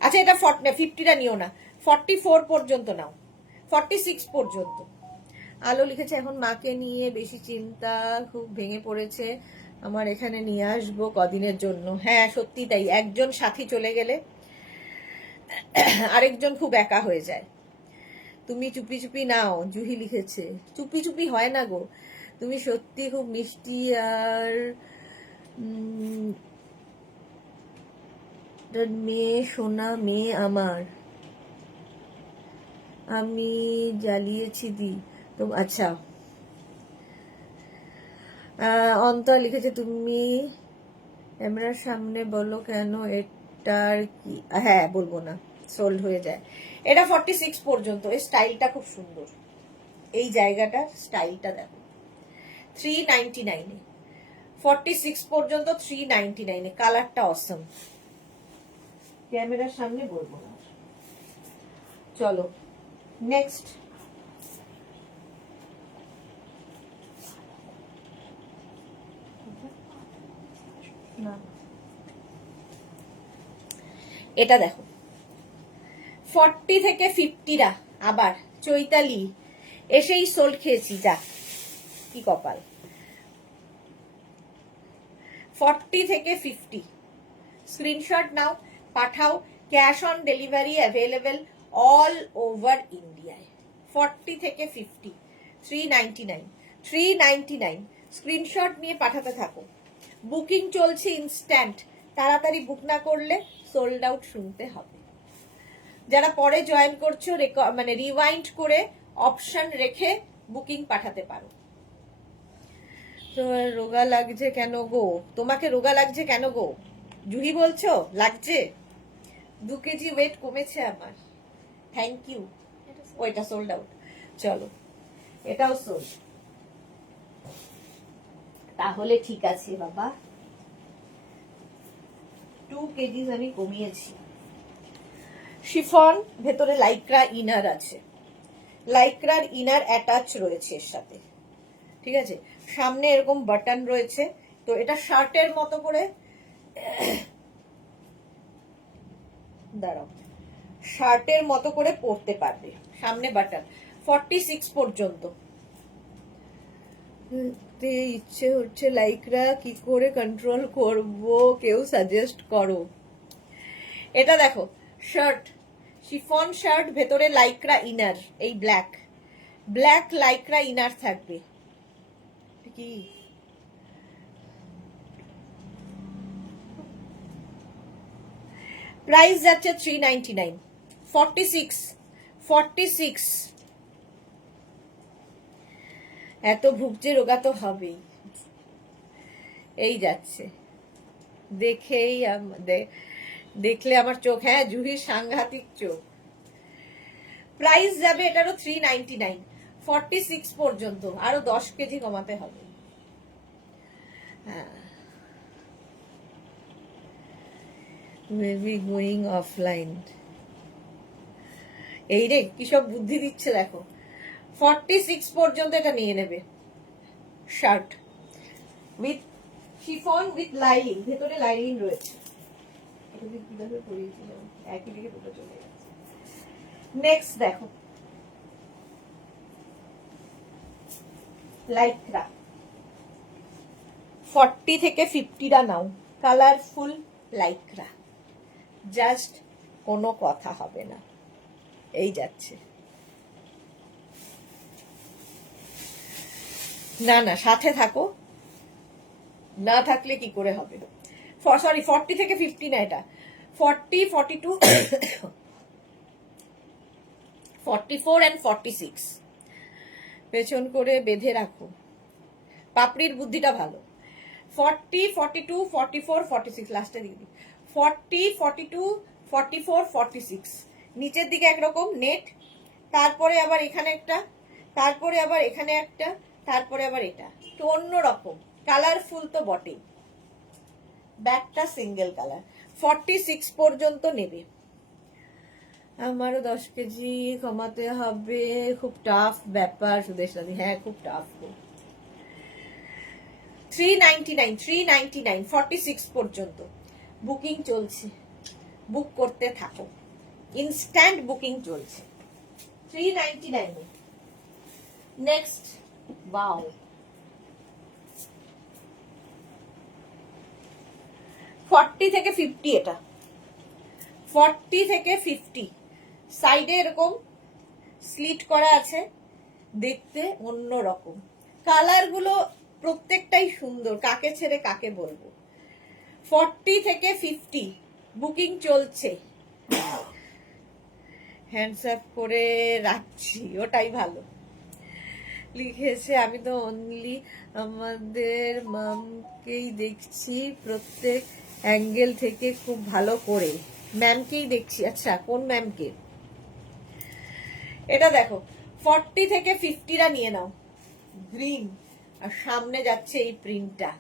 আচ্ছা এটা 50টা নিও না, 44 পর্যন্ত নাও, 46 পর্যন্ত। আলো লিখেছে এখন মাকে নিয়ে বেশি চিন্তা, খুব ভেঙে পড়েছে, আমার এখানে নিয়ে আসবো কদিনের জন্য। হ্যাঁ সত্যি তাই, একজন সাথী চলে গেলে আরেকজন খুব একা হয়ে যায়। তুমি চুপি চুপি নাও, জুহি লিখেছে। চুপি চুপি হয় না গো, তুমি সত্যি খুব মিষ্টি আর মেয়ে, সোনা মেয়ে আমার, আমি জ্বালিয়েছি দি তো। আচ্ছা অন্তর লিখেছে তুমি ক্যামেরার সামনে বলো কেন, এটার কি, হ্যাঁ বলবো না, সোল্ড হয়ে যায়। এটা 46 পর্যন্ত, এই স্টাইলটা খুব সুন্দর, এই জায়গাটার স্টাইলটা দেখো। 399 এ 46 পর্যন্ত, 399 এ, কালারটা অসম। ক্যামেরার সামনে বলবো না। চলো নেক্সট। না এটা দেখো 40 থেকে 50রা আবার চৈতালি এসেই সোল্ড খেয়েছি, যা কি কপাল। 40 থেকে 50 স্ক্রিনশট নাও, পাঠাও, cash on delivery available all over ইন্ডিয়ায়। 40 থেকে 50, 399, 399 স্ক্রিনশট নিয়ে পাঠাতে থাকো। বুকিং চলছে ইনস্ট্যান্ট, তাড়াতাড়ি বুক না করলে সোল্ড আউট শুনতে হবে। যারা পরে জয়েন করছো মানে রিওয়াইন্ড করে অপশন রেখে বুকিং পাঠাতে পারো। তো রোগা লাগছে কেন গো, তোমাকে রোগা লাগছে কেন গো জুহি বলছো? লাগছে, 2 কেজি ওয়েট কমেছে আমার, থ্যাংক ইউ। ওইটা সোল্ড আউট, চলো এটাও সোল্ড, তাহলে ঠিক আছে বাবা, 2 কেজি আমি কমিয়েছি। শিফন, ভেতরে লাইক্রা ইনার আছে, লাইক্রার ইনার অ্যাটাচ রয়েছে এর সাথে, ঠিক আছে। সামনে এরকম বাটন রয়েছে, তো এটা শার্টের মতো করে, দাঁড়াও, শার্টের মতো করে পরতে পারবে, সামনে বাটন। 46 পর্যন্ত। ইচ্ছে হচ্ছে লাইক্রা কি করে কন্ট্রোল করব, কেউ সাজেস্ট করো। এটা দেখো শার্ট, শিফন শার্ট, ভেতরে লাইক্রা ইনার, এই ব্ল্যাক ব্ল্যাক লাইক্রা ইনার থাকবে। কি প্রাইস যাচ্ছে 399, 46, 46। এত ভুগছে রোগা তো হবেই, এই যাচ্ছে দেখেই দেখলে আমার চোখ, হ্যাঁ জুহির সাংঘাতিক চোখ। প্রাইস যাবে এটারও 399, 46 পর্যন্ত, আরো 10 কেজি কমাতে হবে। হ্যাঁ মেবি গোয়িং অফলাইন, এই রে কি সব বুদ্ধি দিচ্ছে দেখো। 46 পর্যন্ত এটা নিয়ে নেবে, shirt with chiffon with lining, ভেতরে লাইনিং রয়েছে। কিভাবে পরিয়েছিলাম, একই দিকে দুটো চলে গেছে। নেক্সট দেখো লাইক্রা, 40 থেকে 50টা নাও, কালারফুল লাইক্রা, জাস্ট কোনো কথা হবে না, এই যাচ্ছে। না না সাথে থাকো, না থাকলে কি করে হবে। সরি 40 থেকে 50 না, এটা 40, 42 44 and 46 পেছন করে বেঁধে রাখো, পাপড়ির বুদ্ধিটা ভালো। 40, 42, 44, 46 লাস্টে দিয়ে দিই। 40, 42, 44, 46 নিচের দিকে একরকম নেট, তারপরে আবার এখানে একটা, তারপরে আবার এখানে একটা, তারপরে আবার এটা তো অন্যরকম কালারফুল তো বটেই। ব্যাকটা সিঙ্গেল কালার। 46 পর্যন্ত নেবে। আমারও 10 কেজি কমাতে হবে, খুব টাফ ব্যাপার সুদেশনা দি। হ্যাঁ খুব টাফ। 399, 399, 46 পর্যন্ত বুকিং চলছে, বুক করতে থাকো, ইনস্ট্যান্ট বুকিং চলছে 399 এ। নেক্সট, ওয়াও, 40 থেকে 50, এটা 40 থেকে 50 সাইডে এরকম স্লিট করা আছে, দেখতে অন্য রকম, কালার গুলো প্রত্যেকটাই সুন্দর, কাকে ছেড়ে কাকে বলবো। 40 থেকে 50 বুকিং চলছে, হ্যান্ডস আপ করে রাখছি, ওটাই ভালো লিখেছে। আমি তো অনলি আমাদের ম্যামকেই দেখছি প্রত্যেক অ্যাঙ্গেল থেকে খুব ভালো করে, ম্যামকেই দেখছি। আচ্ছা কোন ম্যামকে? এটা দেখো 40 থেকে 50টা নিয়ে নাও, গ্রিন, আর সামনে যাচ্ছে এই প্রিন্টটা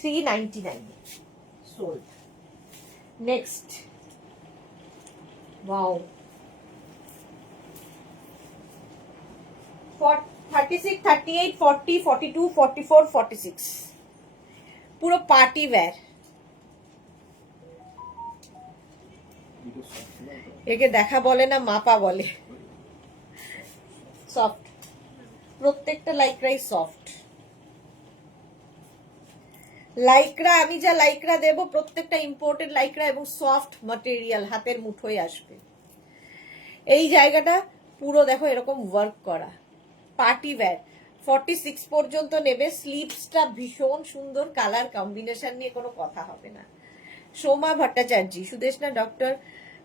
399 সোল্ড। নেক্সট, ওয়াও, 36, 38, 40, 42, 44, 46 পুরো পার্টি ওয়্যার। একে দেখা বলে না, মাপা বলে। সফট, প্রত্যেকটা লাইক্রাই সফট। লাইক্রা, আমি যা লাইক্রা দেব প্রত্যেকটা ইম্পোর্টেড লাইক্রা এবং সফট ম্যাটেরিয়াল, হাতের মুঠোয় আসবে। এই জায়গাটা পুরো দেখো এরকম ওয়ার্ক করা, পার্টি ওয়্যার। 46 পর্যন্ত নেবে। স্লিভসটা ভীষণ সুন্দর, কালার কম্বিনেশন নিয়ে কোনো কথা হবে না। সোমা ভট্টাচার্য, সুদেশনা ডক্টর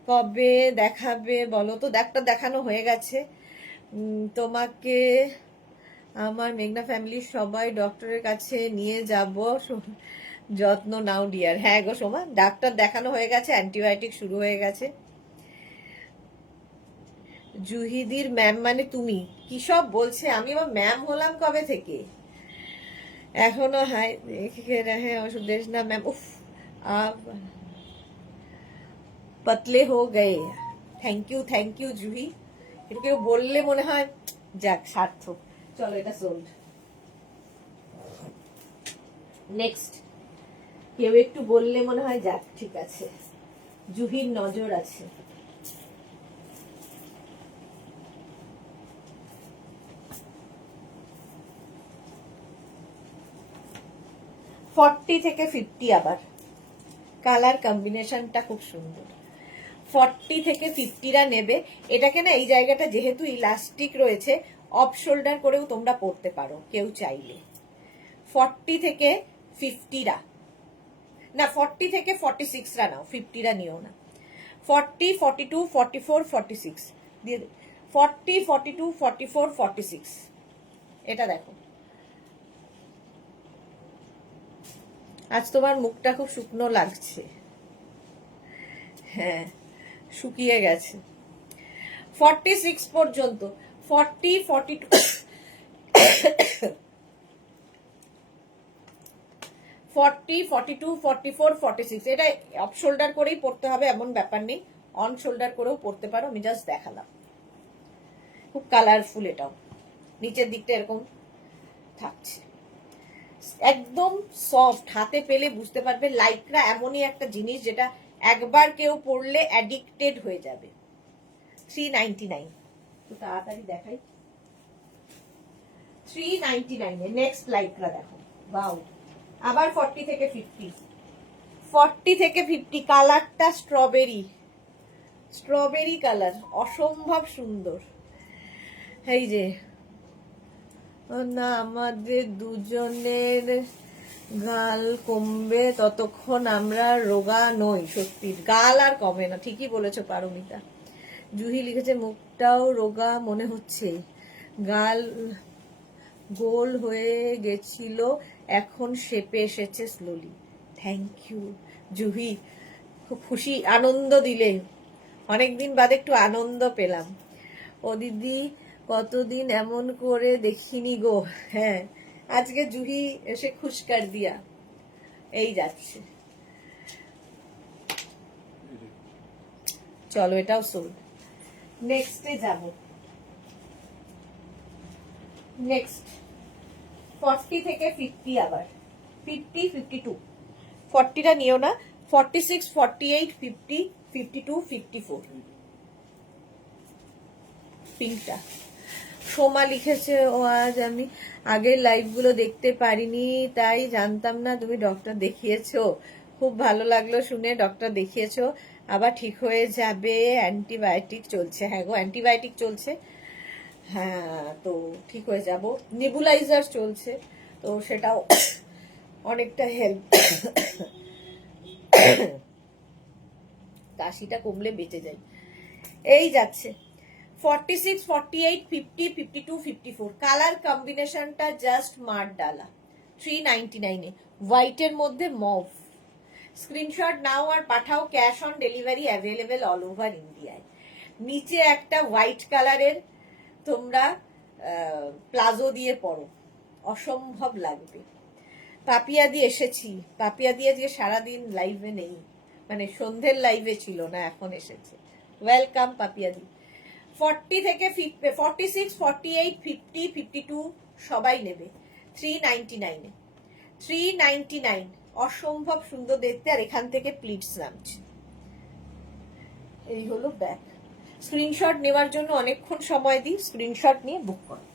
কবে দেখাবে বলো তো? ডাক্তার দেখানো হয়ে গেছে। তোমাকে আমার মেঘনা ফ্যামিলির সবাই ডক্টরের কাছে নিয়ে যাব, যত্ন নাও ডিয়ার। হ্যাঁ গো সোমা, ডাক্তার দেখানো হয়ে গেছে, অ্যান্টিবায়োটিক শুরু হয়ে গেছে। জুহিদির ম্যাম মানে তুমি? কি সব বলছে, আমি আবার ম্যাম হলাম কবে থেকে? এখনো হাই দেখে রহে সুদেশনা ম্যাম। উফ, আপ পতলে হো গয়ে। Thank you Juhi. এটা কেউ বললে মনে হয় যাক সার্থক। চলো এটা সোল্ড। নেক্সট, কেউ একটু বললে মনে হয় যাক ঠিক আছে, জুহির নজর আছে। ফর্টি থেকে 50 আবার কালার কম্বিনেশনটা খুব সুন্দর। 40 থেকে 50রা নেবে। এটাকে না, এই জায়গাটা যেহেতু ইলাস্টিক রয়েছে, অফ শোল্ডার করেও তোমরা পরতে পারো কেউ চাইলে। 40 থেকে 50রা না, 40 থেকে 46রা নাও, 50রা নিও না। 40, 42, 44, 46 দিয়ে 40, 42, 44, 46 এটা দেখো। আজ তোমার মুখটা খুব শুকনো লাগছে। হ্যাঁ শুকিয়ে গেছে। 46 পর্যন্ত, 40, 42, 40, 42, 44, 46 এটা অফ শোল্ডার করেই পড়তে হবে এমন ব্যাপার নেই, অন শোল্ডার করেও পড়তে পারো, আমি জাস্ট দেখালাম। খুব কালারফুল, এটাও নিচের দিকটা এরকম থাকছে, একদম সফট, হাতে পেলে বুঝতে পারবে লাইক্রা এমনই একটা জিনিস যেটা একবার কেউ পরলে অ্যাডিক্টেড হয়ে যাবে। 399 তো তাড়াতাড়ি দেখাই। 399 এ নেক্সট লাইক্রা দেখো, ওয়াও, আবার 40 থেকে 50, 40 থেকে 50 কালারটা স্ট্রবেরি কালার, অসম্ভব সুন্দর। এই যে না, আমাদের দুজনের গাল কমবে ততক্ষণ আমরা রোগা নই। সত্যি গাল আর কমে না, ঠিকই বলেছো পারমিতা। জুহি লিখেছে মুখটাও রোগা মনে হচ্ছে, গাল গোল হয়ে গেছিল, এখন শেপে এসেছে স্লোলি। থ্যাংক ইউ জুহি, খুব খুশি, আনন্দ দিলে, অনেকদিন বাদে একটু আনন্দ পেলাম। ও দিদি কতদিন এমন করে দেখিনি গো। হ্যাঁ, আজকে জুহি এসে খুশকার দিয়া, এই যাচ্ছে। চলো এটাও সোল। নেক্সটে যাব। নেক্সট 40 থেকে 50, আবার 50, 52, 40টা নিও না, 46, 48, 50, 52, 54, পিঙ্কটা। সোমা লিখেছে ও আজ আমি আগের লাইভগুলো দেখতে পারিনি, তাই জানতাম না তুমি ডক্টর দেখিয়েছো, খুব ভালো লাগলো শুনে, ডক্টর দেখিয়েছো, আবার ঠিক হয়ে যাবে, অ্যান্টিবায়োটিক চলছে। হ্যাঁ গো, অ্যান্টিবায়োটিক চলছে, হ্যাঁ তো ঠিক হয়ে যাব। নেবুলাইজার চলছে, তো সেটাও অনেকটা হেল্প, কাশিটা কমলে বেঁচে যায়। এই যাচ্ছে 46, 48, 50, 52, 54, কালার কম্বিনেশনটা জাস্ট মার ডালা। 399 হোয়াইটের মধ্যে মভ। স্ক্রিনশট নাও আর পাঠাও, cash on delivery available all over ইন্ডিয়ায়। নিচে একটা হোয়াইট কালারের তোমরা প্লাজো দিয়ে পরো, অসম্ভব লাগবে। পাপিয়া দিয়ে এসেছি, পাপিয়া দিয়ে আজকে সারাদিন লাইভে নেই, মানে সন্ধ্যের লাইভে ছিল না, এখন এসেছে। ওয়েলকাম পাপিয়া দি। 40 থেকে 46, 48, 50, 52 সবাই নেবে 399 399, অসম্ভব সুন্দর দেখতে, আর এখান থেকে প্লিটস নামছে। এই হলো ব্যাক। স্ক্রিনশট নেওয়ার জন্য অনেকক্ষণ সময় দিই, স্ক্রিনশট নিয়ে বুক করো।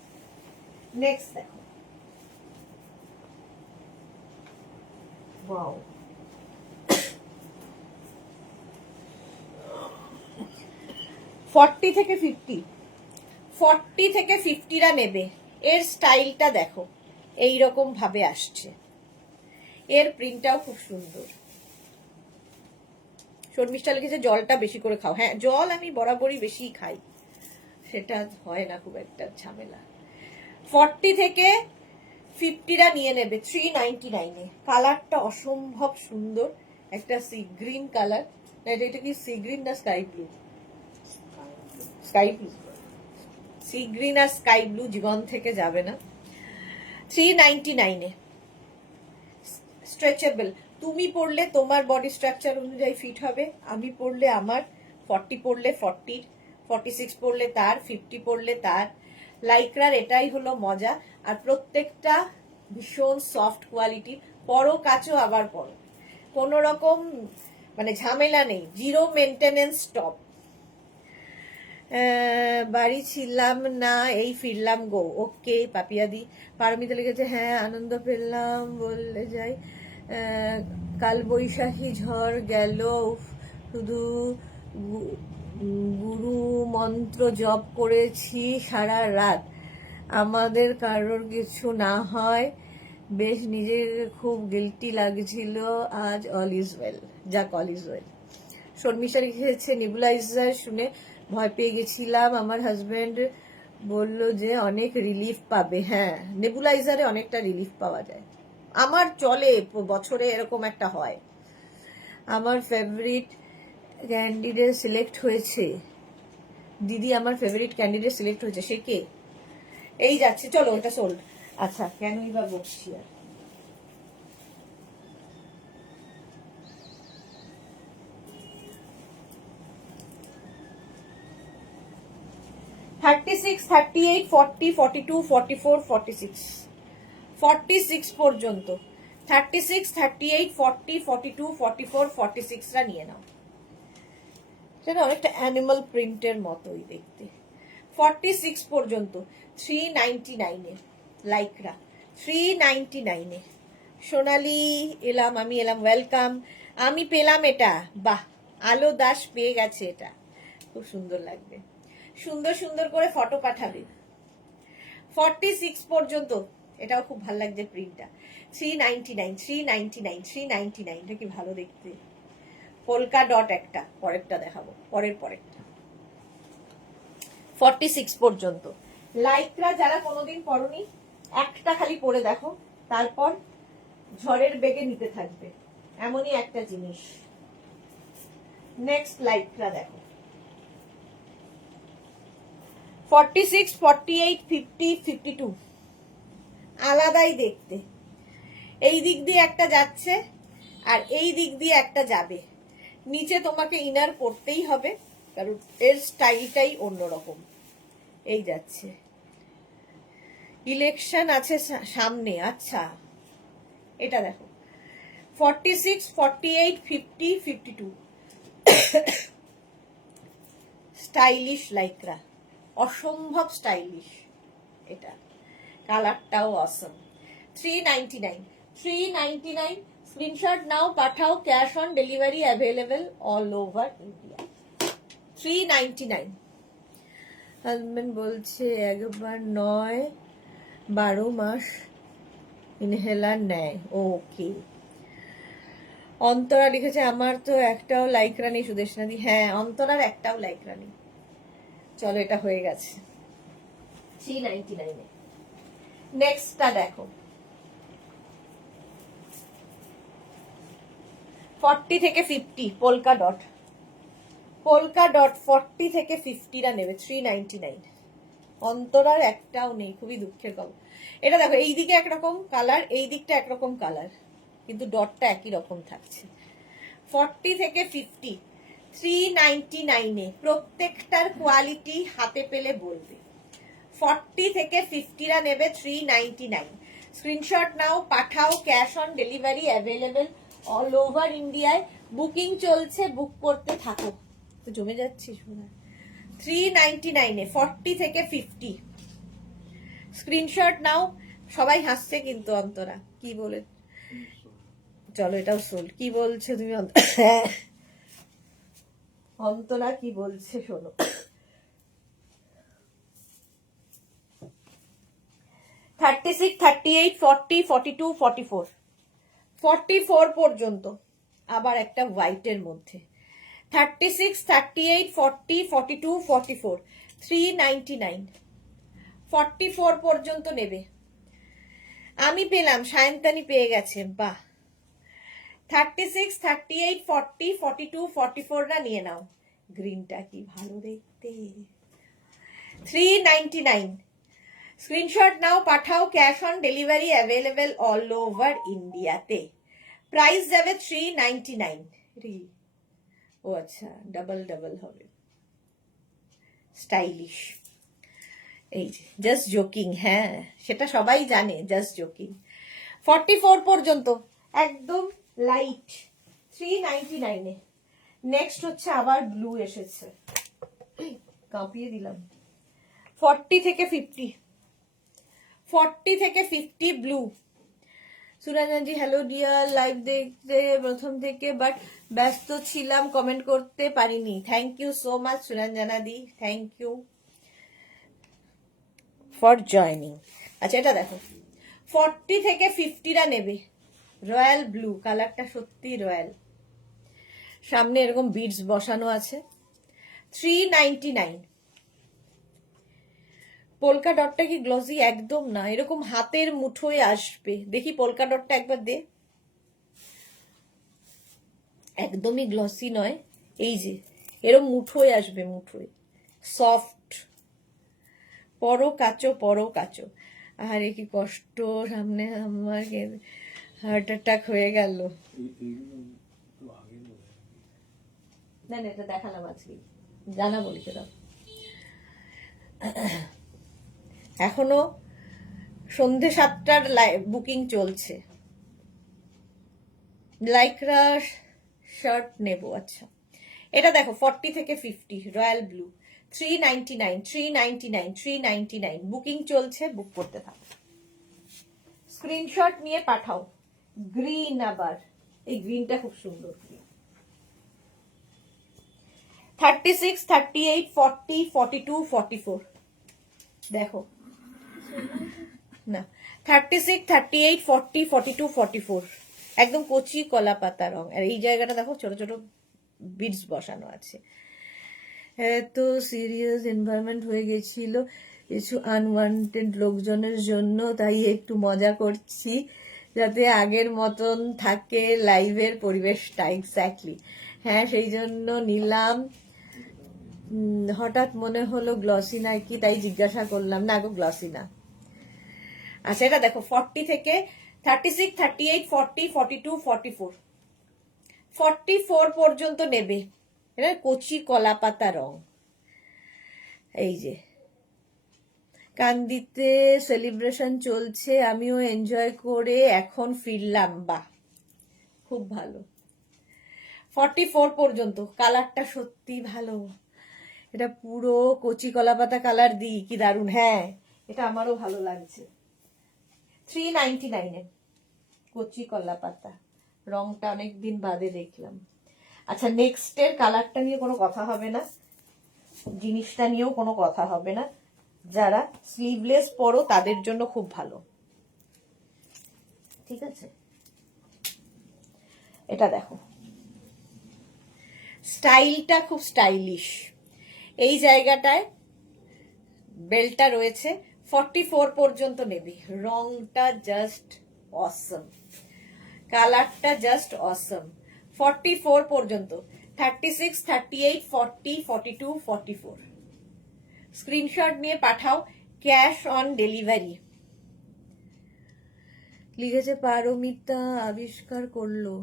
নেক্সট দেখো, ওয়াও, ফর্টি থেকে 50, 40 থেকে 50রা নেবে। এর স্টাইলটা দেখো, এই রকম ভাবে আসছে, এর প্রিন্টটাও খুব সুন্দর। শর্মিষ্ঠা লিখেছে জলটা বেশি করে খাও। হ্যাঁ, জল আমি বরাবরই বেশি খাই, সেটা হয় না খুব একটা ঝামেলা। 40 থেকে 50রা নিয়ে নেবে 399। কালারটা অসম্ভব সুন্দর, একটা সি গ্রিন কালার, এটা কি সি গ্রিন না sky blue? Sky blue, sea green আর স্কাই ব্লু জীবন থেকে যাবে না। 399, স্ট্রেচেবল। তুমি পরলে তোমার বডি স্ট্রাকচার অনুযায়ী ফিট হবে, আমি পরলে আমার, 40 পরলে 40, 46 পরলে তার, 50 পরলে তার। লাইক্রার এটাই হলো মজা, আর প্রত্যেকটা ভীষণ সফট কোয়ালিটি, পরো কাচো আবার পরো, কোনো রকম মানে ঝামেলা নেই, জিরো মেনটেনেন্স টপ। বাড়ি ছিলাম না, এই ফিরলাম গো। ওকে পাপিয়াদি। পারমিতা লিখেছে হ্যাঁ আনন্দ পেলাম বললে যাই, কাল বৈশাখী ঝড় গেল, শুধু গুরু মন্ত্র জপ করেছি সারা রাত, আমাদের কারোর কিছু না হয়, বেশ নিজের খুব গিল্টি লাগছিল, আজ অল ইজ ওয়েল। যাক, অল ইজ ওয়েল। শর্মিষ্ঠা লিখেছে নেবুলাইজার শুনে ভয় পেয়ে গেছিলাম, আমার হাজবেন্ড বলল যে অনেক রিলিফ পাবে। হ্যাঁ, নেবুলাইজারে অনেকটা রিলিফ পাওয়া যায়, আমার চলে, বছরে এরকম একটা হয়। আমার ফেভারিট ক্যান্ডিডেট সিলেক্ট হয়েছে, দিদি আমার ফেভারিট ক্যান্ডিডেট সিলেক্ট হয়েছে, সে কে? এই যাচ্ছে, চলো এটা সোল্ড। আচ্ছা, কেনই বা বকছি আর। $36, $38, $40, $42, $44, $46, $46 পর্যন্ত। 36, $38, $40, $42, $44, $46রা নিয়ে নাও। সেটা অনেকটা অ্যানিমাল প্রিন্টের মতোই দেখতে। 46 পর্যন্ত 399 লাইকরা, 399। সোনালি এলাম, আমি এলাম, ওয়েলকাম। আমি পেলাম এটা, বাহ, আলো দাস পেয়ে গেছে এটা, খুব সুন্দর লাগবে, সুন্দর সুন্দর করে ফটো পাঠাবে। 46 পর্যন্ত, এটাও খুব ভালো লাগছে প্রিন্টটা। 399, 399, 399, এটা কি ভালো দেখতে। পোলকা ডট একটা, পরেরটা দেখাবো, পরেরটা। 46 পর্যন্ত। লাইক্রা যারা কোনোদিন পরনি একটা খালি পরে দেখো, তারপর ঝড়ের বেগে নিতে থাকবে, এমনই একটা জিনিস। নেক্সট লাইক্রা দেখো, 46, 48, 50, 52 আলাদাই দেখতে। এই দিক দিয়ে একটা যাচ্ছে আর এই দিক দিয়ে একটা যাবে। নিচে তোমাকে ইনার পরতেই হবে, কারণ এর স্টাইলটাই অন্যরকম। এই যাচ্ছে, ইলেকশন আছে সামনে। আচ্ছা, এটা দেখো 46, 48, 50, 52 স্টাইলিশ লাইক্রা, অসম্ভব স্টাইলিশ। এটা কালারটাও অসম। 399, 399 স্ক্রিনশট নাও, পাঠাও, cash on delivery available all over India. 399। Husband বলছে একবার নয় 12 মাস ইনহেলার নেয়। ওকে। অন্তরা লিখেছে আমার তো একটাও লাইক্রা নেই সুদেশনাদি। হ্যাঁ, অন্তরার একটাও লাইক্রা নেই। চলো, এটা হয়ে গেছে 399 এ। নেক্সটটা দেখো, 40 থেকে 50 পোলকা ডট। পোলকা ডট 40 থেকে 50টা নেবে 399। অন্তরার একটাও নেই, খুবই দুঃখের খবর। এটা দেখো, এই দিকে একরকম কালার, এই দিকটা একরকম কালার, কিন্তু ডটটা একই রকম থাকছে। 40 থেকে 50 399 এ। প্রত্যেকটার কোয়ালিটি হাতে পেলে বলবে। 40 থেকে 50রা নেবে 399। স্ক্রিনশট নাও, পাঠাও, cash on delivery available all over ইন্ডিয়ায়। বুকিং চলছে, বুক করতে থাকো। তো জমে যাচ্ছিস মনে হয়। 399 এ 40 থেকে 50 স্ক্রিনশট নাও। সবাই হাসছে কিন্তু অন্তরা কি বলে। চলো, এটাও সোল। কি বলছে তুমি অন্তরা কি বলছে শোনো। 36, 38, 40, 42, 44 44 পর্যন্ত আবার একটা হোয়াইটের মধ্যে। 36, 38, 40, 42, 44 399। 44 পর্যন্ত নেবে। আমি পেলাম, সায়ন্তানি পেয়ে গেছে, বাহ। 36, 38, 40, 42, 44রা নিয়ে নাও। গ্রিনটা কি ভালো দেখতে। 399। স্ক্রিনশট নাও, পাঠাও, cash on delivery available all over ইন্ডিয়াতে। প্রাইস যাবে 399। ও আচ্ছা, ডাবল ডাবল হবে। স্টাইলিশ। এই যে জাস্ট জোকিং, হ্যাঁ সেটা সবাই জানে, জাস্ট জোকিং। 44 পর্যন্ত একদম লাইট 399 এ। নেক্সট হচ্ছে আবার ব্লু এসেছে, কাঁপিয়ে দিলাম। 40 থেকে 50 40 থেকে 50 ব্লু। সুরাঞ্জনজি হ্যালো ডিয়ার, লাইভ দেখতে প্রথম থেকে, বাট ব্যস্ত ছিলাম, কমেন্ট করতে পারিনি। Thank you so much Suranjana দি, থ্যাংক ইউ ফর জয়নিং। আচ্ছা, এটা দেখো 40 থেকে 50রা নেবে। রয়্যাল ব্লু কালারটা সত্যি রয়্যাল, সামনে এরকম বিডস বসানো আছে। 399। পোলকা ডটটা কি গ্লসি? একদম না, এরকম হাতের মুঠোয় আসবে। দেখি পোলকা ডটটা একবার দে। একদমই গ্লসি নয়, এই যে এরকম মুঠোয় আসবে, মুঠোয় সফট। পরো কাচো, পরো কাচো। আরে কি কষ্ট, সামনে আমার হার্ট অ্যাটাক হয়ে গেল। না না, এটা দেখালাম আজকে, জানাবো, লিখে দাও। এখনো সন্ধে 7টার বুকিং চলছে। লাইক্রা শার্ট নেবো। আচ্ছা, এটা দেখো 40 থেকে 50 রয়্যাল ব্লু 399 399 399 বুকিং চলছে, বুক করতে থাকো। স্ক্রিনশট নিয়ে পাঠাও। গ্রিন, আবার এই গ্রিনটা খুব সুন্দর। 36, 38, 40, 42, 44 দেখো না। 36, 38, 40, 42, 44 একদম কচি কলা পাতা রং। আর এই জায়গাটা দেখো ছোট ছোট বিডস বসানো আছে। এত সিরিয়াস এনভায়রনমেন্ট হয়ে গেছিল কিছু আনওয়ান্টেড লোকজনের জন্য, তাই একটু মজা করছি যাতে আগের মতন থাকে লাইভের পরিবেশটা। এক্স্যাক্টলি, হ্যাঁ, সেই জন্য নিলাম। হঠাৎ মনে হলো গ্লসি নাকি, তাই জিজ্ঞাসা করলাম। না গো, গ্লসি না। আচ্ছা, এটা দেখো 40 থেকে 36, 38, 40, 42, 44, 44 পর্যন্ত নেবে। এটা কচি কলা পাতা রং। এই যে কান্দিতে সেলিব্রেশন চলছে, আমিও এনজয় করে এখন ফিরলাম। বাহ, খুব ভালো। 44 পর্যন্ত। কালারটা সত্যি ভালো। এটা পুরো কচি কলা পাতা কালার দিই, কি দারুণ। হ্যাঁ, এটা আমারও ভালো লাগছে। 399 কচি কলা পাতা রংটা অনেকদিন বাদে দেখলাম। আচ্ছা, নেক্সটের কালারটা নিয়ে কোনো কথা হবে না, জিনিসটা নিয়েও কোনো কথা হবে না। যারা স্লিভলেস পরো তাদের জন্য খুব ভালো। ঠিক আছে, এটা দেখো, স্টাইলটা খুব স্টাইলিশ। এই জায়গাটায় বেল্টটা রয়েছে। 44 পর্যন্ত নেবে। রংটা জাস্ট অসম, কালারটা জাস্ট অসম। 44 পর্যন্ত। 36, 38, 40, 42, 44। স্ক্রিনশট নিয়ে পাঠাও, ক্যাশ অন ডেলিভারি। লিখেছে পারমিতা আবিষ্কার করলো।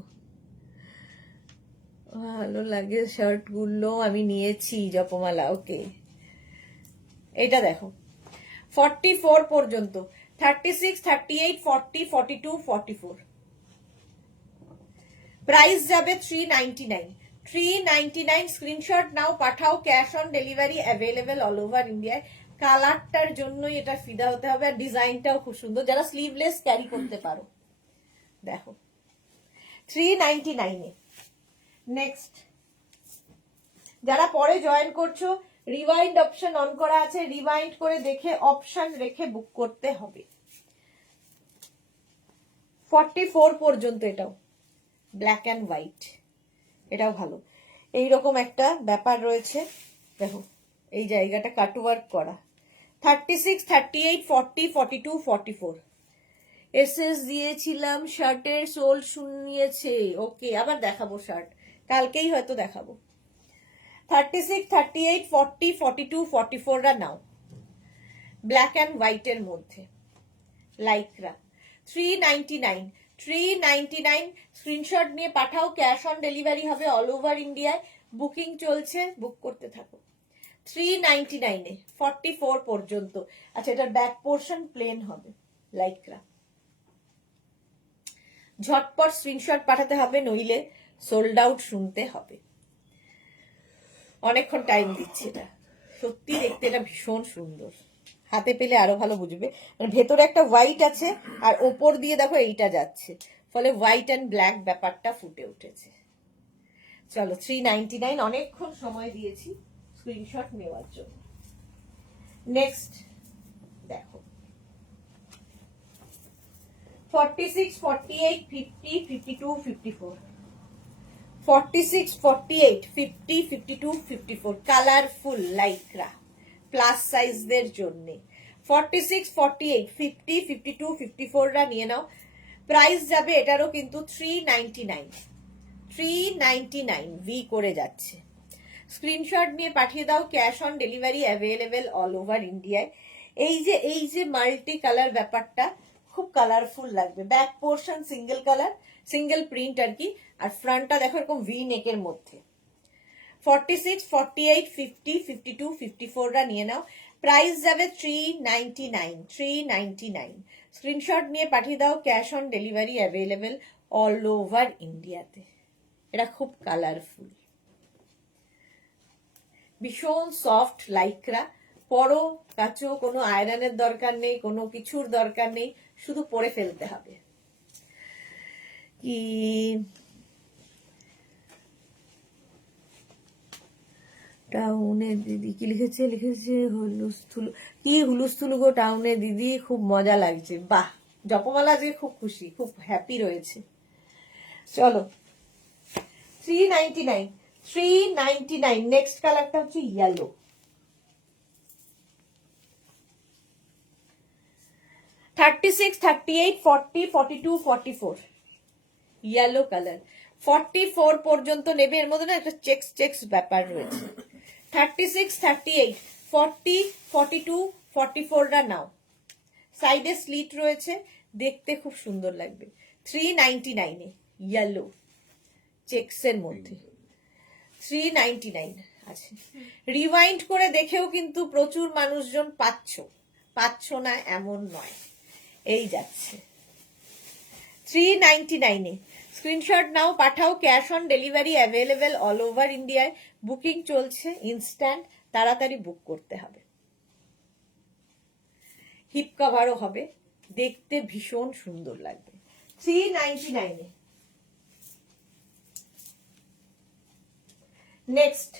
ভালো লাগে শার্ট গুলো, আমি নিয়েছি জপমালা। ওকে, এটা দেখো 44 পর্যন্ত। 36, 38, 40, 42, 44। প্রাইস যাবে 399। 399। স্ক্রিনশট নাও, পাঠাও, cash on delivery available all over ইন্ডিয়ায়। কালারটার জন্যই এটা ফিদা হতে হবে, আর ডিজাইনটাও খুব সুন্দর, যারা স্লিভলেস ক্যারি করতে পারো। দেখো 399 এ। নেক্সট, যারা পরে জয়েন করছো, রিওয়াইন্ড অপশন অন করা আছে, রিওয়াইন্ড করে দেখে অপশন রেখে বুক করতে হবে। 44 পর্যন্ত। এটাও ব্ল্যাক অ্যান্ড হোয়াইট, এটাও ভালো। এইরকম একটা ব্যাপার রয়েছে, দেখো এই জায়গাটা কাটওয়ার্ক করা। 36, 38, 40, 42, 44। এসএস দিয়েছিলাম, শার্টের সোল শুনিয়েছে। ওকে, আবার দেখাবো শার্ট, কালকেই হয়তো দেখাবো। 36, 38, 40, 42, 44 রা নাও, ব্ল্যাক অ্যান্ড হোয়াইটের মধ্যে, লাইকরা। 399। 399। স্ক্রিনশট নিয়ে পাঠাও, ক্যাশ অন ডেলিভারি হবে অল ওভার ইন্ডিয়ায়। বুকিং চলছে, বুক করতে থাকো। 399 এ 44 পর্যন্ত। আচ্ছা, এটার ব্যাক পোর্শন প্লেন হবে, লাইকরা। ঝটপট স্ক্রিনশট পাঠাতে হবে, নইলে সোল্ড আউট শুনতে হবে। অনেকক্ষণ টাইম দিচ্ছি। এটা সত্যি দেখতে এটা ভীষণ সুন্দর, হাতে পেলে আরো ভালো বুঝবে। মানে ভেতরে একটা হোয়াইট আছে, আর ওপর দিয়ে দেখো এইটা যাচ্ছে, ফলে হোয়াইট অ্যান্ড ব্ল্যাক ব্যাপারটা ফুটে উঠেছে। চলো 399, অনেকক্ষণ সময় দিয়েছি স্ক্রিনশট নেওয়ার জন্য। নেক্সট দেখো 46, 48, 50, 52, 54। 46, 48, 50, 52, 54 কালারফুল লাইকরা, প্লাস সাইজদের জন্য। 46, 48, 50, 52, 54 রা নিয়ে নাও। প্রাইস যাবে এটারও কিন্তু 399। 399 ভি করে যাচ্ছে। স্ক্রিনশট নিয়ে পাঠিয়ে দাও, cash on delivery available all over ইন্ডিয়ায়। এই যে মাল্টি কালার ব্যাপারটা খুব কালারফুল লাগবে। Back portion single colour, single print আর কি, আর ফ্রন্টটা দেখো এরকম ভি নেকের মধ্যে। 46, 48, 50, 52, 54 রা নিয়ে নাও। প্রাইস যাবে 399। 399। স্ক্রিনশট নিয়ে পাঠিয়ে দাও, cash on delivery available all over ইন্ডিয়াতে। এটা খুব কালারফুল, ভীষণ সফট লাইকরা। পরো, কাচো, কোনো আয়রনের দরকার নেই, কোনো কিছুর দরকার নেই, শুধু পরে ফেলতে হবে। কি টাউনে দিদি কি লিখেছে, হুলুস্থুলু। কি হুলুস্থুলু গো টাউনে দিদি, খুব মজা লাগছে। বাহ, জপমালা যে খুব খুশি, খুব হ্যাপি রয়েছে। চলো 399। 399। নেক্সট কালারটা হচ্ছে yellow. Thirty six, 38, 40, 42, 44 yellow colour. 44 পর্যন্ত নেবে। এর মধ্যে না একটা চেক্স চেক্স ব্যাপার রয়েছে। 36, 38, 40, 42, 44টা নাও। সাইডে স্লিট রয়েছে, দেখতে খুব সুন্দর লাগবে। 399 ইয়েলো চেক্সের মধ্যে 399 আছে। রিওয়াইন্ড করে দেখেও কিন্তু প্রচুর মানুষজন পাচ্ছ না এমন নয়, এই যাচ্ছে 399 স্ক্রিনশট নাও, পাঠাও। Cash on delivery available all over ইন্ডিয়ায়। বুকিং চলছে ইনস্ট্যান্ট, তাড়াতাড়ি বুক করতে হবে। হিপ কভারও হবে, দেখতে ভীষণ সুন্দর লাগবে। 399 নেক্সট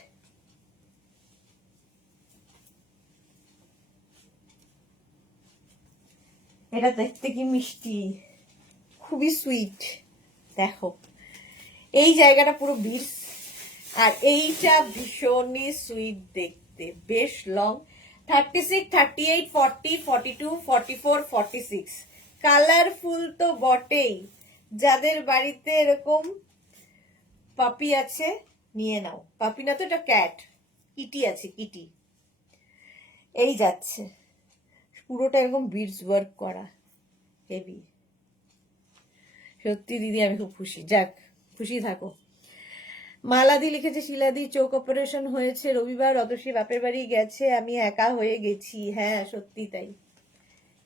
এটা দেখতে কি মিষ্টি, খুবই সুইট। দেখো এই জায়গাটা পুরো বিটস, আর এইটা ভীষণই সুইট দেখতে, বেশ লং। 36, 38, 40, 42, 44, 46 কালারফুল তো বটেই। যাদের বাড়িতে এরকম পাপি আছে নিয়ে নাও। পাপি না তো, এটা ক্যাট, কিটি আছে, কিটি। এই যাচ্ছে পুরোটা এরকম বিডস ওয়ার্ক করা, হেভি। সত্যি দিদি আমি খুব খুশি। যাক, খুশি থাকো। মালাদি লিখেছে, শিলাদি চোখ অপারেশন হয়েছে রবিবার, অদর্শী বাপের বাড়ি গেছে, আমি একা হয়ে গেছি। হ্যাঁ সত্যি তাই,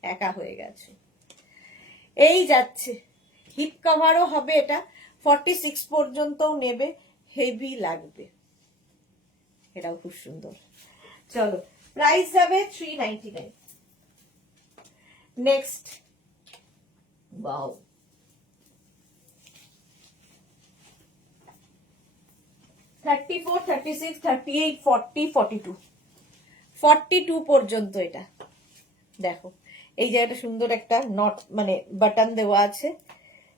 একা হয়ে গেছে। এই যাচ্ছে, হিপ কভারও হবে এটা। 46 পর্যন্তও নেবে, হেভি লাগবে। এটাও খুব সুন্দর। চলো, প্রাইস যাবে 399। নেক্সট, ওয়াও, থার্টি ফোর, 36, 38, 40, 42 42 পর্যন্ত এটা দেখো। এই জায়গাটা সুন্দর একটা নট মানে বাটন দেওয়া আছে।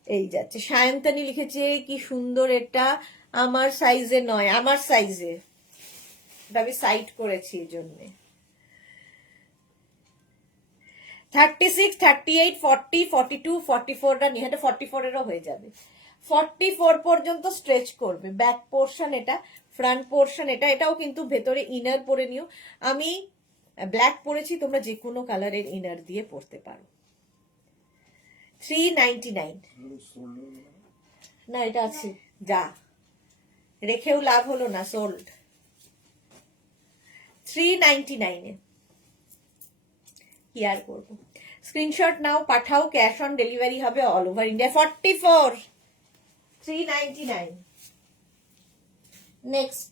এই যাচ্ছে। সায়ন্তানি লিখেছে কি সুন্দর এটা, আমার সাইজে নয়, আমার সাইজে। আমি সাইড করেছি এই জন্যে। 36, 38, 40, 42, 44টা নিয়ে, এটা 44 এরও হয়ে যাবে। 44 পর্যন্ত স্ট্রেচ করবে। ব্যাক পোর্শন এটা, ফ্রন্ট পোর্শন এটা। এটাও কিন্তু ভেতরে ইনার পরে নিও। আমি ব্ল্যাক পরেছি, তোমরা যে কোনো কালারের ইনার দিয়ে পরতে পারো। 399 না, এটা আছে, যা রেখেও লাভ হলো না, সোল্ড। 399 কি আর করবো। স্ক্রিনশট নাও, পাঠাও। ক্যাশ অন ডেলিভারি হবে অল ওভার ইন্ডিয়া। 44, 399 নেক্সট।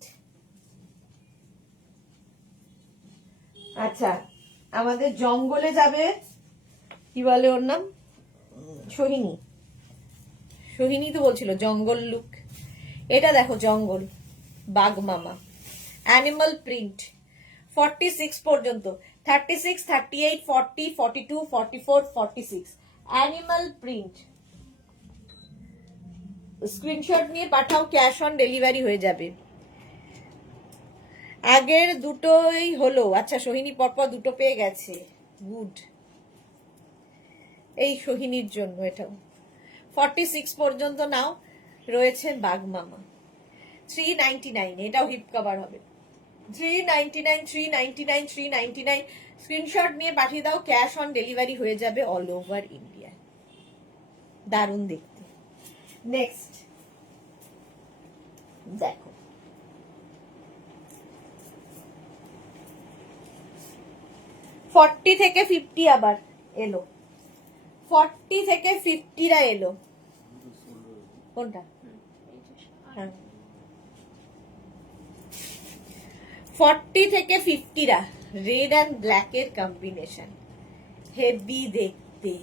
আচ্ছা, আমাদের জঙ্গলে যাবে, কি বলে ওর নাম, সোহিনী। সোহিনী তো বলছিল জঙ্গল লুক। এটা দেখো, জঙ্গল বাঘ মামা, অ্যানিমাল প্রিন্ট। 46 পর্যন্ত। 36, 38, 40, 42, 44, 46 অ্যানিমাল প্রিন্ট। স্ক্রিনশট নিয়ে পাঠাও, ক্যাশ অন ডেলিভারি হয়ে যাবে। আগের দুটোই হলো। আচ্ছা, সোহিনী পরপর দুটো পেয়ে গেছে, গুড। এই সোহিনীর জন্য এটাও। 46 পর্যন্ত নাও, রয়েছে বাঘ মামা। 399 এটাও হিপ কভার হবে। 399, 399, 399 স্ক্রিনশট নিয়ে পাঠিয়ে দাও। ক্যাশ অন ডেলিভারি হয়ে যাবে অল ওভার ইন্ডিয়া। দারুণ দেখতে। নেক্সট দেখো, ফর্টি থেকে 50 আবার এলো। 40 থেকে 50রা এলো। কোনটা? হ্যাঁ, 40 থেকে 50রা রেড অ্যান্ড ব্ল্যাকের কম্বিনেশন, হেভি দেখতে।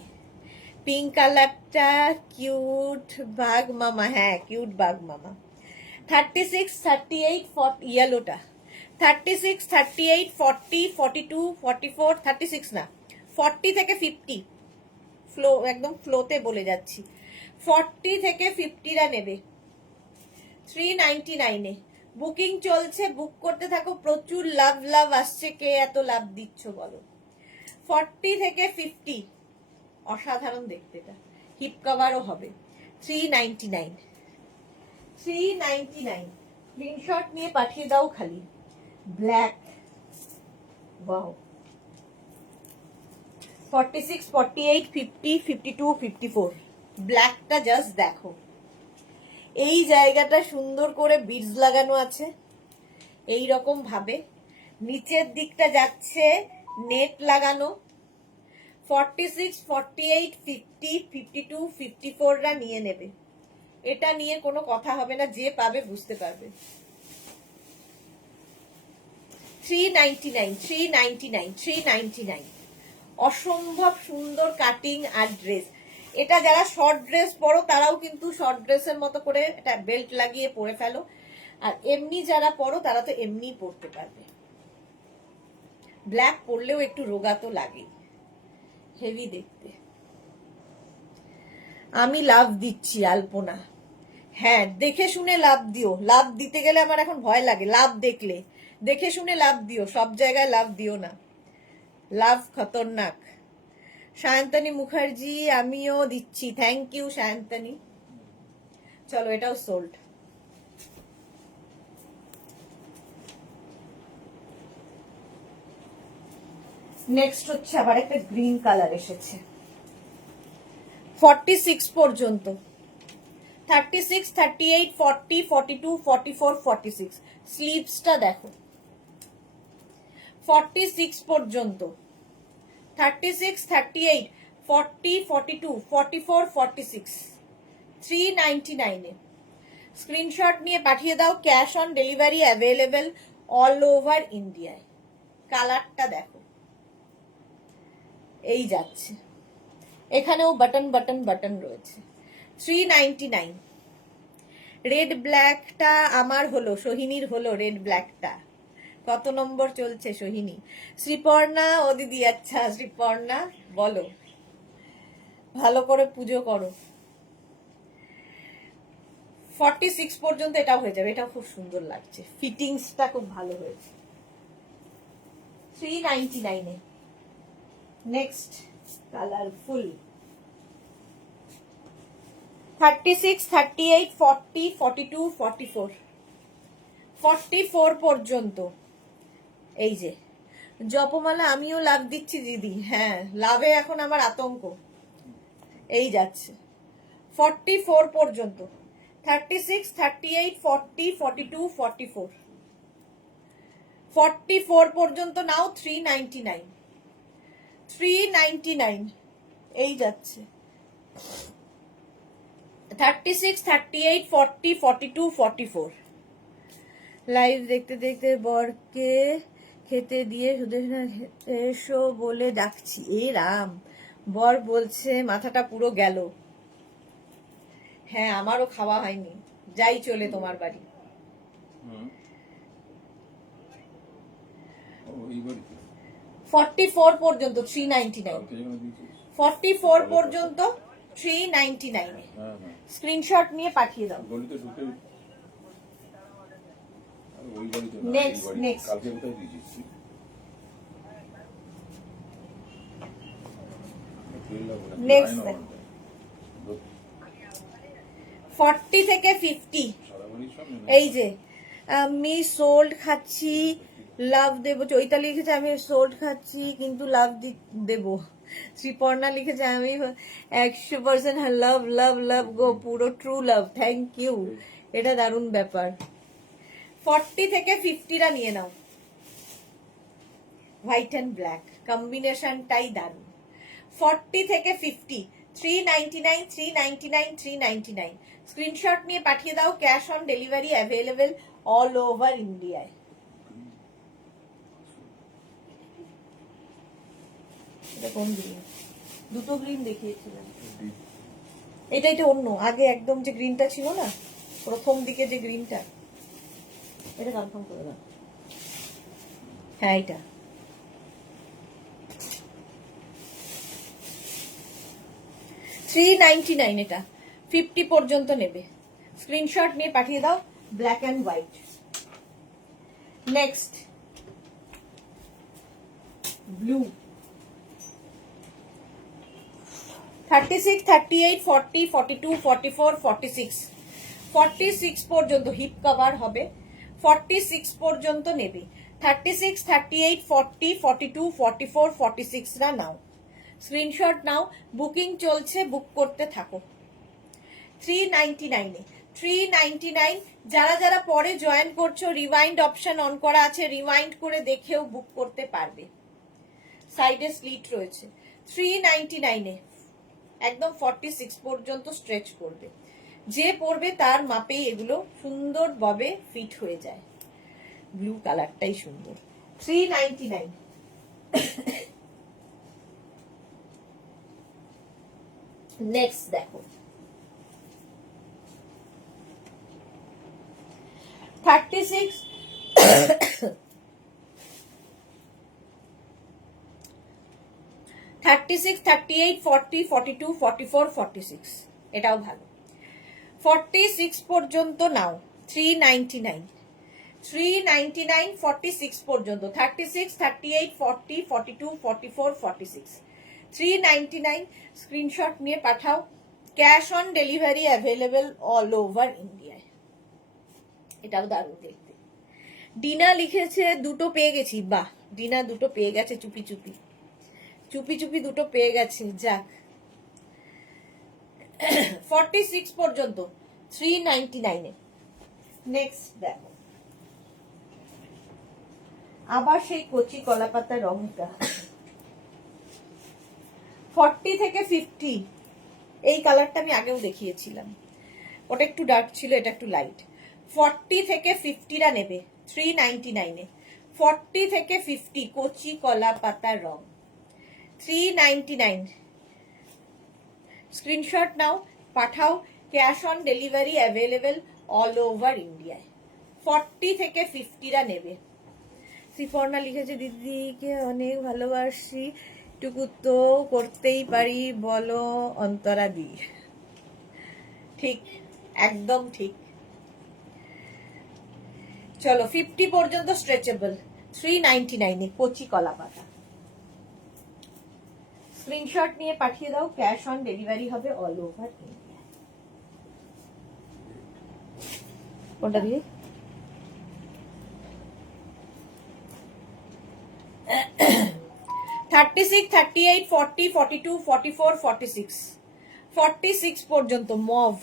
পিঙ্ক কালারটা কিউট বাঘ মামা, হ্যাঁ কিউট বাঘ মামা। 36, 38, 40 ইয়েলোটা। 36, 38, 40, 42, 44, 36 না, 40 থেকে 50 ফ্লো, একদম ফ্লোতে বলে যাচ্ছি। 40 থেকে 50রা নেবে 399-এ। বুকিং চলছে, বুক করতে থাকো, প্রচুর লাভ লাভ আসছে। কে এত লাভ দিচ্ছ বলো? 40 থেকে 50, অসাধারণ দেখতে। এটা হিপ কভারও হবে। 399, 399। স্ক্রিনশট নিয়ে পাঠিয়ে দাও খালি। Black, wow. 46, 48, 50, 52, 54। ব্ল্যাকটা জাস্ট দেখো, এই জায়গাটা সুন্দর করে বিডস লাগানো আছে এই রকম ভাবে, নিচের দিকটা যাচ্ছে নেট লাগানো। 46, 48, 50, 52, 54 রা নিয়ে নেবে। এটা নিয়ে কোনো কথা হবে না, যে পাবে বুঝতে পারবে। 399, 399, 399। অসম্ভব সুন্দর কাটিং আর ড্রেস। এটা যারা শর্ট ড্রেস পরো তারাও কিন্তু শর্ট ড্রেসের মতো করে এটা বেল্ট লাগিয়ে পরে ফেলো, আর এমনি যারা পরো তারা তো এমনি পরতে পারবে। ব্ল্যাক পরলেও একটু রোগা তো লাগে, হেভি দেখতে। আমি লাভ দিচ্ছি আলপনা। হ্যাঁ, দেখে শুনে লাভ দিও। লাভ দিতে গেলে আমার এখন ভয় লাগে। লাভ দেখলে দেখে শুনে লাভ দিও, সব জায়গায় লাভ দিও না, লাভ খতরনাক। সায়ন্তনী মুখার্জি, আমিও দিচ্ছি, থ্যাংক ইউ সায়ন্তনী। চলো, এটাও সোল্ড। নেক্সট হচ্ছে আবার একটা গ্রিন কালার এসেছে। 46 পর্যন্ত, 36, 38, 40, 42, 44, 46। স্লিভসটা দেখো। 46 পর্যন্ত, 36, 38, 40, 42, 44, 46। 399 এ। স্ক্রিনশট নিয়ে পাঠিয়ে দাও। Cash on delivery available all over ইন্ডিয়ায়। কালারটা দেখো, এই যাচ্ছে, এখানেও বাটন বাটন বাটন রয়েছে। 399। রেড ব্ল্যাকটা আমার হলো, সোহিনীর হলো রেড ব্ল্যাকটা। কত নম্বর চলছে সোহিনী? শ্রীপর্ণা, ও দিদি, আচ্ছা শ্রীপর্ণা বলো, ভালো করে পুজো করো। 46 পর্যন্ত এটা হয়ে যাবে। এটা খুব সুন্দর লাগছে, ফিটিংসটা খুব ভালো হয়েছে। 399 এ। Next colourful. 36, 38, 40, 42, 44। 44 পর্যন্ত। এই যে জপমালা, আমিও লাভ দিচ্ছি দিদি। হ্যাঁ, লাভে এখন আমার আতঙ্ক। এই যাচ্ছে 44 পর্যন্ত। 36, 38, 40, 42, 44। 44 পর্যন্ত নাও। 399, 399। এই যাচ্ছে 36, 38, 40, 42, 44। লাইভ দেখতে দেখতে বরকে খেতে দিয়ে সুদেশনা এসো বলে ডাকছি। এ রাম, বর বলছে মাথাটা পুরো গেল। হ্যাঁ, আমারও খাওয়া হয়নি, যাই চলে তোমার বাড়ি। 44 পর্যন্ত 399। 44 পর্যন্ত 399। স্ক্রিনশট নিয়ে পাঠিয়ে দাও। নেক্সট নেক্সট 40 থেকে 50। এই যে আমি সোল্ড খাচ্ছি, লাভ দেবো। চৈতা লিখেছে আমি সোল্ড খাচ্ছি কিন্তু লাভ দেবো। শ্রীপর্ণা লিখেছে আমি 100% লাভ লাভ লাভ গো, পুরো ট্রু লাভ। থ্যাংক ইউ, এটা দারুণ ব্যাপার। 40 থেকে 50 রা নিয়ে নাও। হোয়াইট অ্যান্ড ব্ল্যাক কম্বিনেশনটাই দারুণ। 40 থেকে 50, 399, 399, 399। স্ক্রিনশট নিয়ে পাঠিয়ে দাও। Cash on delivery available all over ইন্ডিয়ায়। এটা কোন গ্রিন? দুটো গ্রিন দেখিয়েছিলাম। এটা অন্য, আগে একদম যে গ্রিনটা ছিল না, প্রথম দিকে যে গ্রিনটা, এটা কনফার্ম করে দাও। হ্যাঁ, এটা 399। এটা 50 পর্যন্ত নেবে। স্ক্রিনশট নিয়ে পাঠিয়ে দাও। Black and white. Next blue 36, 38, 40, 42, 44, 46 46 পর্যন্ত হিপ কভার হবে, 46 পর্যন্ত নেবে। 36, 38, 40, 42, 44, 46 রা নাও, স্ক্রিনশট নাও, বুকিং চলছে, বুক করতে থাকো। 399 এ 399, যারা যারা পরে জয়েন করছো রিওয়াইন্ড অপশন অন করা আছে, রিওয়াইন্ড করে দেখেও বুক করতে পারবে, সাইডে স্লিট রয়েছে। 399 এ একদম 46 পর্যন্ত স্ট্রেচ করবে, যে পরবে তার মাপেই এগুলো সুন্দরভাবে ফিট হয়ে যায়। ব্লু কালারটাই সুন্দর। 399। নেক্সট দেখো 36, 36, 38, 40, 42, 44, 46 এটাও ভালো। 46 পর্যন্ত নাও, 399, 399, 46 পর্যন্ত, 36, 38, 40, 42, 44, 46, 399 স্ক্রিনশট নিয়ে পাঠাও। Cash on delivery available all over ইন্ডিয়ায়। এটাও দারুণ দেখতে। ডিনা লিখেছে দুটো পেয়ে গেছি, বাহ, ডিনা দুটো পেয়ে গেছে, চুপি চুপি চুপি চুপি দুটো পেয়ে গেছে, যাক। 46 পর্যন্ত 399 এ। নেক্সট দেখো আবার সেই কচি কলা পাতা রংটা, 40 থেকে 50, এই কালারটা আমি আগেও দেখিয়েছিলাম, ওটা একটু ডার্ক ছিল, এটা একটু লাইট। 40 থেকে 50 রা নেবে 399 এ। 40 থেকে 50 কচি কলা পাতা রং 399, স্ক্রিনশট নাও, পাঠাও। Cash on delivery available all over ইন্ডিয়ায়। 40 থেকে 50 রা নেবে। শ্রীপর্ণা লিখেছে দিদিকে অনেক ভালোবাসি, টুকু তো করতেই পারি বলো অন্তরা দি। ঠিক, একদম ঠিক। চলো 50 পর্যন্ত স্ট্রেচেবল 399 এ কচি কলা পাতা। স্ক্রিনশট নিয়ে পাঠিয়ে দাও, ক্যাশ অন ডেলিভারি হবে অল ওভার ইন্ডিয়া। কোনটা দিয়ে? $36, $38, $40, $42, $44, $46 46 পর্যন্ত মভ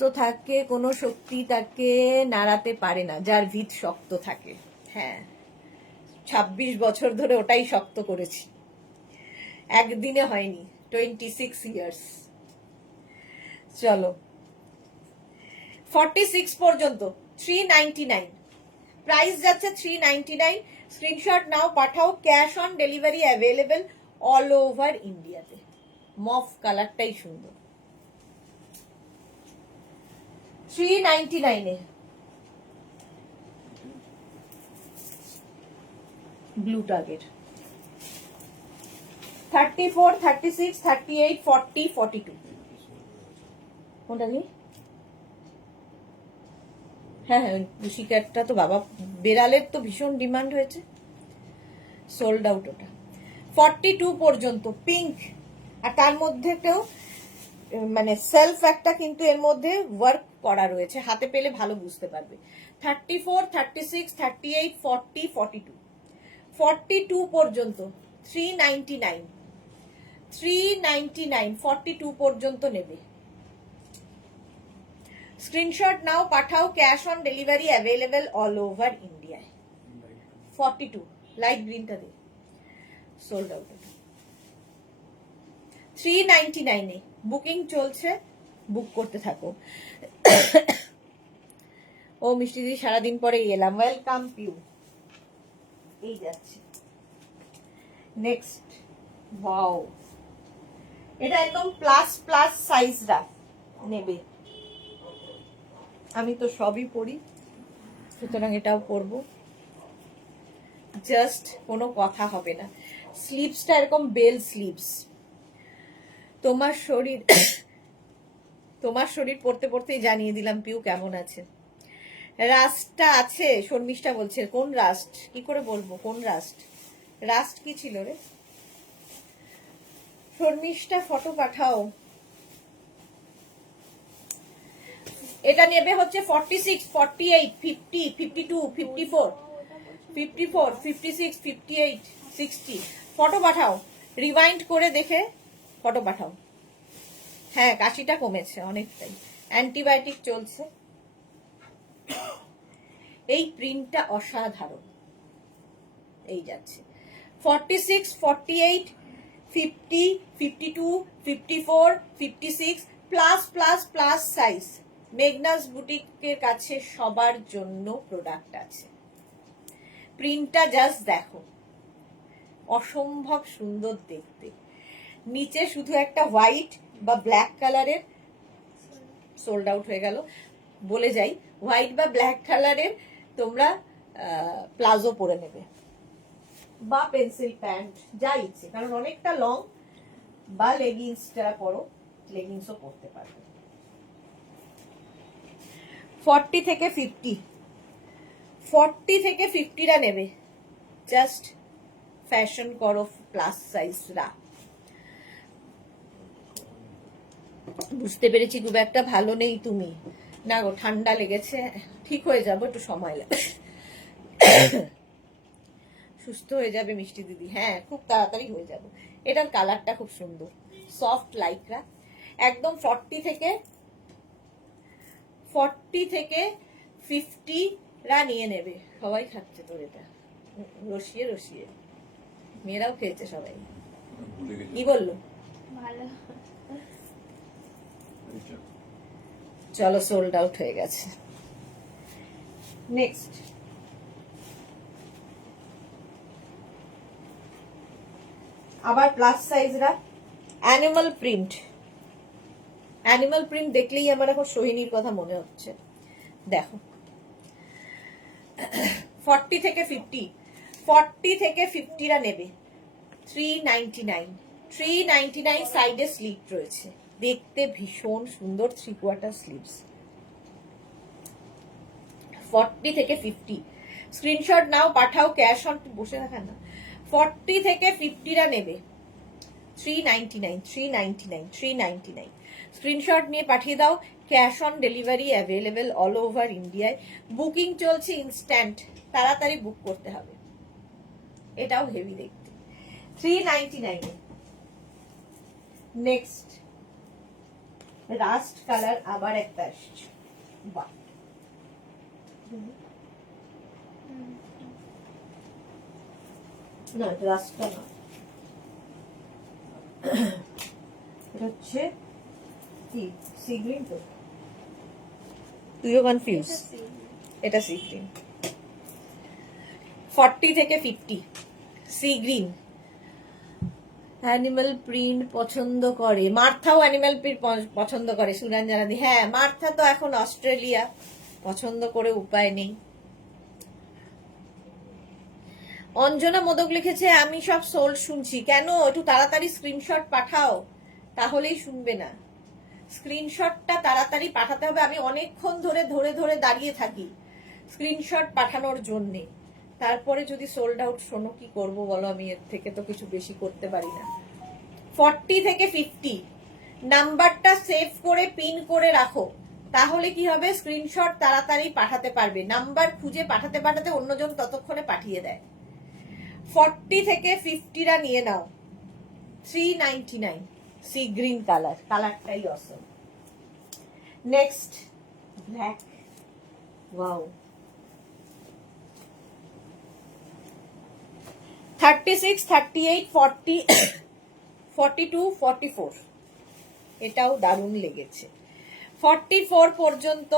তো থাকে, কোনো শক্তি তাকে নাড়াতে পারে না, যার ভিত শক্ত থাকে। হ্যাঁ, 26 বছর ধরে ওটাই শক্ত করেছি, একদিনে হয়নি, 26 ইয়ার্স। চলো 46 পর্যন্ত 399, প্রাইস যাচ্ছে 399। স্ক্রিনশট নাও, পাঠাও। Cash on delivery available all over ইন্ডিয়াতে। মফ কালারটাই সুন্দর। 399 এ ব্লু টার্গেট। 34, 36, 38, 40, 42 কোনটা কি? হ্যাঁ হ্যাঁ, পুশি ক্যাটটা তো বাবা, বেড়ালের তো ভীষণ ডিমান্ড হয়েছে, সোল্ড আউট ওটা। 42 পর্যন্ত পিঙ্ক, আর তার মধ্যে কেউ মানে সেলফ একটা কিন্তু এর মধ্যে ওয়ার্ক করা রয়েছে, হাতে পেলে ভালো বুঝতে পারবে। 34, 36, 38, 40, 42 42 পর্যন্ত 399, 399 42 পর্যন্ত নেবে। স্ক্রিনশট নাও, পাঠাও। Cash on delivery available all over ইন্ডিয়ায়। 42 লাইট গ্রিনটা দিয়ে সোল্ড আউট। 399 এ বুকিং চলছে, বুক করতে থাকো। ও মিষ্টি দিদি সারাদিন পরে এলাম, ওয়েলকাম পিউ। এই যাচ্ছে নেক্সট। ওয়াও, এটা একদম প্লাস প্লাস সাইজটা নেবে, আমি তো সবই পরি, সুতরাং এটাও পরবো, জাস্ট কোনো কথা হবে না। স্লিভসটা এরকম বেল স্লিভস। তোমার শরীর পড়তে পড়তেই জানিয়ে দিলাম পিউ কেমন আছে। রাস্টটা আছে, শর্মিষ্ঠা বলছে কোন রাস্ট, কি করে বলবো কোন রাস্ট, রাস্ট কি ছিল রে শর্মিষ্ঠা, ফটো পাঠাও। এটা নেবে হচ্ছে 46, 48, 50, 52, 54, 54, 56, 58, 60। ফটো পাঠাও, রিওয়াইন্ড করে দেখে ফটো পাঠাও। হ্যাঁ কাশিটা কমেছে অনেকটাই, অ্যান্টিবায়োটিক চলছে। এই প্রিন্টটা অসাধারণ। এই যাচ্ছে 46, 48, 50, 52, 54, 56 plus plus plus size. Magnus বুটিকের কাছে সবার জন্য প্রোডাক্ট আছে। প্রিন্টটা জাস্ট দেখো, অসম্ভব সুন্দর দেখতে। নিচে শুধু একটা হোয়াইট বা ব্ল্যাক কালারের, সোল্ড আউট হয়ে গেল বলে যাই, হোয়াইট বা ব্ল্যাক কালারের তোমরা প্লাজো পরে নেবে বা পেন্সিল প্যান্ট যা ইচ্ছে, কারণ অনেকটা লং, বা লেগিংস যারা পরো লেগিংসও পরতে পারবে। 40 থেকে 50, 40 থেকে 50রা নেবে, জাস্ট ফ্যাশন করো প্লাস সাইজরা। বুঝতে পেরেছি খুব একটা ভালো নেই তুমি, না গো ঠান্ডা লেগেছে, ঠিক হয়ে যাবো, একটু সময় লাগবে, সুস্থ হয়ে যাবে মিষ্টি দিদি, হ্যাঁ খুব তাড়াতাড়ি হয়ে যাবে। এটার কালারটা খুব সুন্দর, সফট লাইকরা, একদম 40 থেকে 50রা নিয়ে নেবে। সবাই খাচ্ছে তোর এটা, রসিয়ে রসিয়ে, মেয়েরাও খেয়েছে সবাই। কি বললো? চলো সোল্ড আউট হয়ে গেছে। নেক্সট আবার প্লাস সাইজরা, অ্যানিমাল প্রিন্ট। অ্যানিমাল প্রিন্ট দেখলেই আমার এখন সোহিনীর কথা মনে হচ্ছে। দেখো 40 থেকে 50, 40 থেকে 50রা নেবে 399, 399 সাইডে স্লিভ রয়েছে, দেখতে ভীষণ সুন্দর, 3/4 স্লিভস। 40 থেকে 50 স্ক্রিনশট নাও, পাঠাও, ক্যাশ অন, বসে থাকা না। 40 থেকে 50রা নেবে 399, 399, 399। স্ক্রিনশট নিয়ে পাঠিয়ে দাও, cash on delivery available all over ইন্ডিয়ায়। বুকিং চলছে ইনস্ট্যান্ট, তাড়াতাড়ি বুক করতে হবে। এটাও হেভি দেখতে, 399। নেক্সট রাস্ট কালার আবার একটা আসছে, বাহ না রাস্টটা না, এটা হচ্ছে কি সি গ্রিন, তো তুইও কনফিউজ, এটা সি গ্রিন। 40 থেকে 50 সি গ্রিন। অ্যানিমাল প্রিন্ট পছন্দ করে, মার্থাও অ্যানিমাল প্রিন্ট পছন্দ করে, সুরঞ্জনা দি। হ্যাঁ মার্থা তো এখন অস্ট্রেলিয়া, পছন্দ করে উপায় নেই। অঞ্জনা মোদক লিখেছে আমি সব সোল্ড শুনছি, কেন একটু তাড়াতাড়ি স্ক্রিনশট পাঠাও, তাহলেই শুনবে না। স্ক্রিনশটটা তাড়াতাড়ি পাঠাতে হবে, আমি অনেকক্ষণ ধরে ধরে ধরে দাঁড়িয়ে থাকি স্ক্রিনশট পাঠানোর জন্যে, তারপরে যদি সোল্ড আউট শোনো কি করব বলো, আমি এর থেকে তো কিছু বেশি করতে পারি না। 40 থেকে 50 নাম্বারটা সেভ করে পিন করে রাখো, তাহলে কি হবে স্ক্রিনশট তাড়াতাড়ি পাঠাতে পারবে, নাম্বার খুঁজে পাঠাতে পাঠাতে অন্যজন ততক্ষণে পাঠিয়ে দেয়। 40 থেকে 50রা নিয়ে নাও 399, সি গ্রিন কালার, কালারটাই অসম। নেক্সট ব্ল্যাক, ওয়াও 36, 38, 40, 42, 44, এটাও দারুণ লেগেছে। 44 পর্যন্ত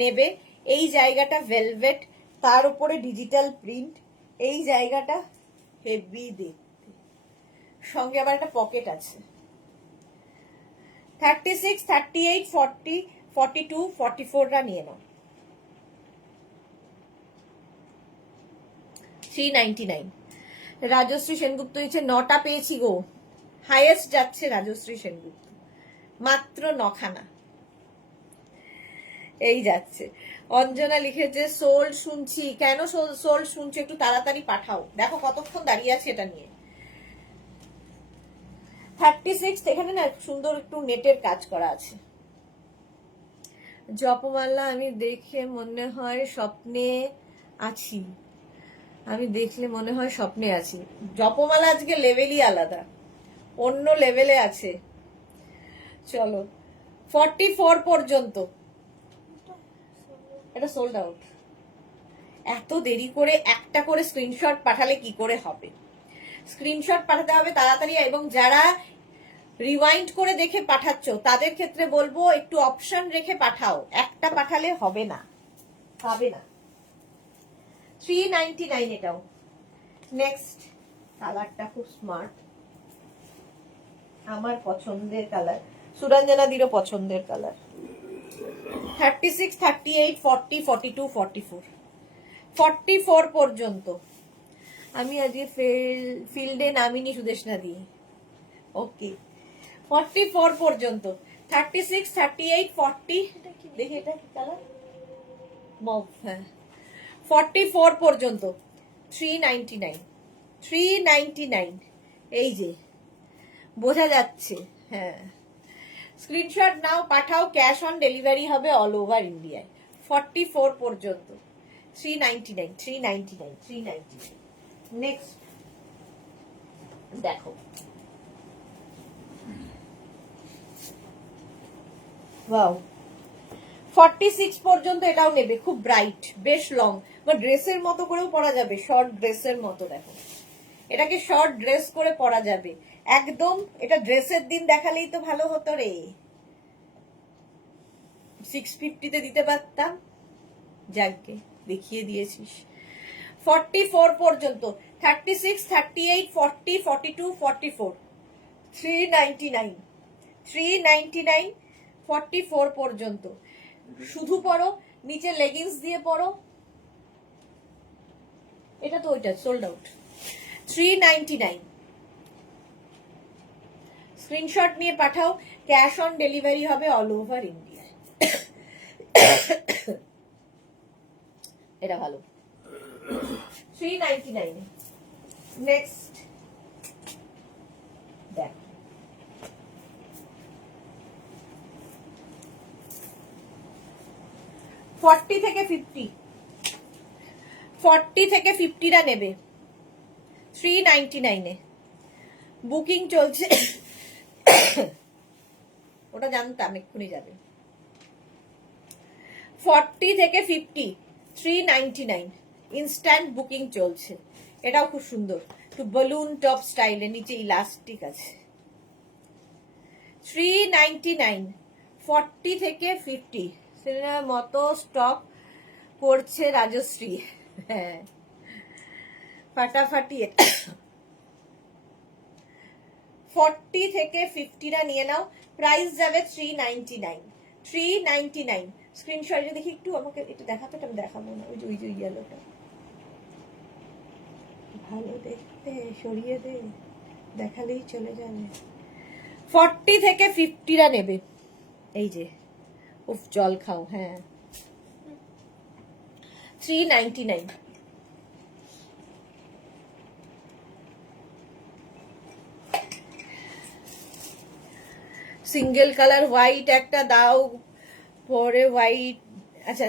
নেবে। এই জায়গাটা ভেলভেট, তার উপরে ডিজিটাল প্রিন্ট, এই জায়গাটা হেভি দেখতে, সঙ্গে আবার একটা পকেট আছে। 36, 38, 40, 42, 44রা নিয়ে নাও 399। রাজশ্রী সেনগুপ্ত দিচ্ছে 9টা পেয়েছি গো, হাইয়েস্ট যাচ্ছে রাজশ্রী সেনগুপ্ত, মাত্র 9খানা। এই যাচ্ছে অঞ্জনা লিখেছে সোল শুনছি। কেন সোল শুনছি? একটু তাড়াতাড়ি পাঠাও। দেখো কতক্ষণ দাঁড়িয়ে আছে এটা নিয়ে। 36 এখানে না সুন্দর একটু নেটের কাজ করা আছে। জপমালা আমি দেখে মনে হয় স্বপ্নে আছি। আমি দেখলে মনে হয় স্বপ্নে আছি। জপমালা আজকে লেভেলই আলাদা, অন্য লেভেলে আছে। চলো 44 পর্যন্ত। এটা সোল্ড আউট। এত দেরি করে একটা করে স্ক্রিনশট পাঠালে কি করে হবে? স্ক্রিনশট পাঠাতে হবে তাড়াতাড়ি। এবং যারা রিওয়াইন্ড করে দেখে পাঠাচ্ছ তাদের ক্ষেত্রে বলবো একটু অপশন রেখে পাঠাও, একটা পাঠালে হবে না, পাবে না। 399 এটাও। নেক্সট কালারটা খুব স্মার্ট, আমার পছন্দের কালার, সুরঞ্জনাদিরও পছন্দের কালার। 36, 38, 40, 42, 44, 44 পর্যন্ত। আমি আজকে ফিল্ডে নামিনি সুদেশনা দিয়ে। ওকে 44 পর্যন্ত। 36, 38, 40, দেখি এটা কি কালার, মভ। হ্যাঁ 44 পর্যন্ত। 399, 399। এই যে বোঝা যাচ্ছে। হ্যাঁ স্ক্রিনশট নাও, পাঠাও, ক্যাশ অন ডেলিভারি হবে অল ওভার ইন্ডিয়ায়। 44 পর্যন্ত। 399, 399, 399। নেক্সট দেখো, ওয়াও 46 পর্যন্ত। এটাও নেবে, খুব ব্রাইট, বেশ লং, বা ড্রেসের মতো করেও পরা যাবে, শর্ট ড্রেসের মতো। দেখো এটাকে শর্ট ড্রেস করে পরা যাবে একদম। এটা ড্রেসের দিন দেখালেই তো ভালো হতো রে, 650-তে দিতে পারতাম। যাকে দেখিয়ে দিয়েছিস। 44 পর্যন্ত। 36, 38, 40, 42, 44, 399, 399, 44 পর্যন্ত। শুধু পরো, নিচে লেগিংস দিয়ে পরো। এটা তো ওইটা সোল্ড আউট। 399। স্ক্রিনশট নিয়ে পাঠাও, ক্যাশ অন ডেলিভারি হবে অল ওভার ইন্ডিয়া। এটা ভালো। 399। নেক্সট দেখ, ফর্টি থেকে 50, 40 থেকে 50টা নেবে 399-এ। বুকিং চলছে। ওটা জানতাম এক্ষুনি যাবে। 40 থেকে 50, 399, ইনস্ট্যান্ট বুকিং চলছে। এটাও খুব সুন্দর, একটু বেলুন টপ স্টাইলে, নিচে ইলাস্টিক আছে। 399, 40 থেকে 50। সিনেমার মতো স্টক করছে রাজশ্রী। হ্যাঁ ফাটাফাটি। 40 থেকে 50টা নিয়ে নাও, প্রাইস যাবে 399, 399। স্ক্রিনশটে দেখি একটু, আমাকে এটা দেখাতে, এটা দেখাবো না। ওই যে ইয়েলোটা ভালো দেখতে, সরিয়ে দে, দেখালেই চলে যাবে। 40 থেকে 50টা নেবে। এই যে উফ, জল খাও। হ্যাঁ 399। সিঙ্গেল কালার হোয়াইট একটা দাও, পরে হোয়াইট। আচ্ছা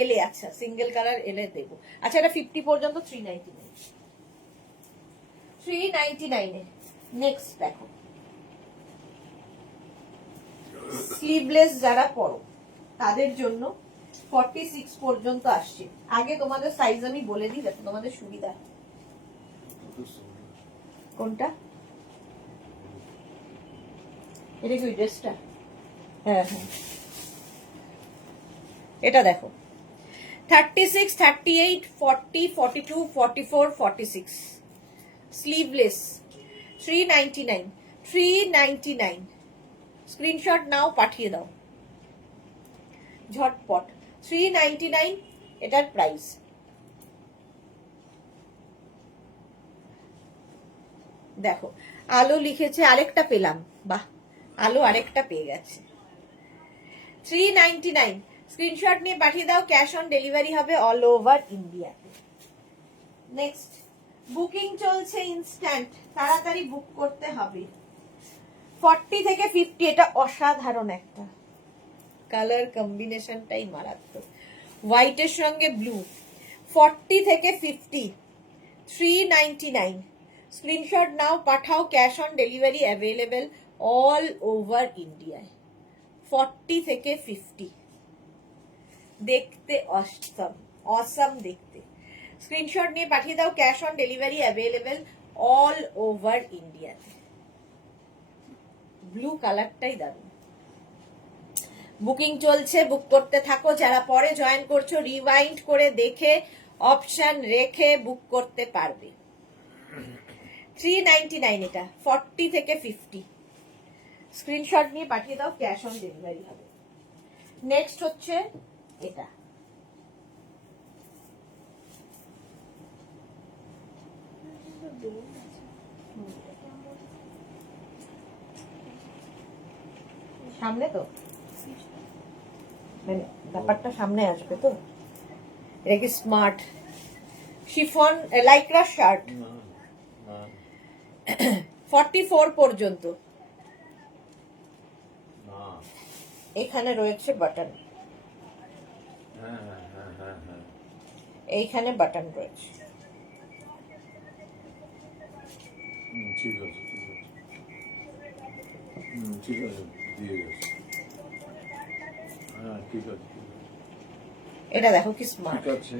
এলে, আচ্ছা সিঙ্গেল কালার এলে দেবো। আচ্ছা এটা 50 পর্যন্ত। 399, 399-এ। নেক্সট দেখো, স্লিভলেস যারা পরো তাদের জন্য 46 পর্যন্ত আসছে। আগে তোমাদের সাইজ আমি বলে দিই যাতে তোমাদের সুবিধা। কোনটা? এটা কি ড্রেসটা? হ্যাঁ হ্যাঁ এটা দেখো, 36, 38, 40, 42, 44, 46, স্লিভলেস। 399, 399। স্ক্রিনশট নাও, পাঠিয়ে দাও ঝটপট। 399 এটার প্রাইস। দেখো আলো লিখেছে, আরেকটা পেলাম, বাহ আলো আরেকটা পেয়ে গেছে। 399, স্ক্রিনশট নিয়ে পাঠিয়ে দাও, ক্যাশ অন ডেলিভারি হবে অল ওভার ইন্ডিয়াতে। নেক্সট, বুকিং চলছে ইনস্ট্যান্ট, তাড়াতাড়ি বুক করতে হবে। 40 থেকে 50, এটা অসাধারণ একটা কালার কম্বিনেশনটাই মারাত্মক, হোয়াইটের সঙ্গে ব্লু। 40 থেকে 50, 399। স্ক্রিনশট নাও, পাঠাও, cash on delivery available all over ইন্ডিয়ায়। 40 থেকে 50, দেখতে অসম, অসম দেখতে। স্ক্রিনশট নিয়ে পাঠিয়ে দাও, cash on delivery available all over ইন্ডিয়াতে। ব্লু কালারটাই দারুণ। বুকিং চলছে, বুক করতে থাকো। যারা পরে জয়েন করছো, রিওয়াইন্ড করে দেখে অপশন রেখে বুক করতে পারবে। 399 এটা, 40 থেকে 50। স্ক্রিনশট নিয়ে পাঠিয়ে দাও, ক্যাশ অন ডেলিভারি হবে। নেক্সট হচ্ছে এটা, সামনে তো মানে ব্যাপারটা সামনে আসবে তো। এটা কি স্মার্ট শিফন লাইক্রা শার্ট, 44 পর্যন্ত। এখানে রয়েছে বাটন, এইখানে বাটন রয়েছে। ঠিক আছে, ঠিক আছে, দিয়ে গেছে। হ্যাঁ, ঠিক আছে, এটা দেখো কি স্মার্ট। ঠিক আছে।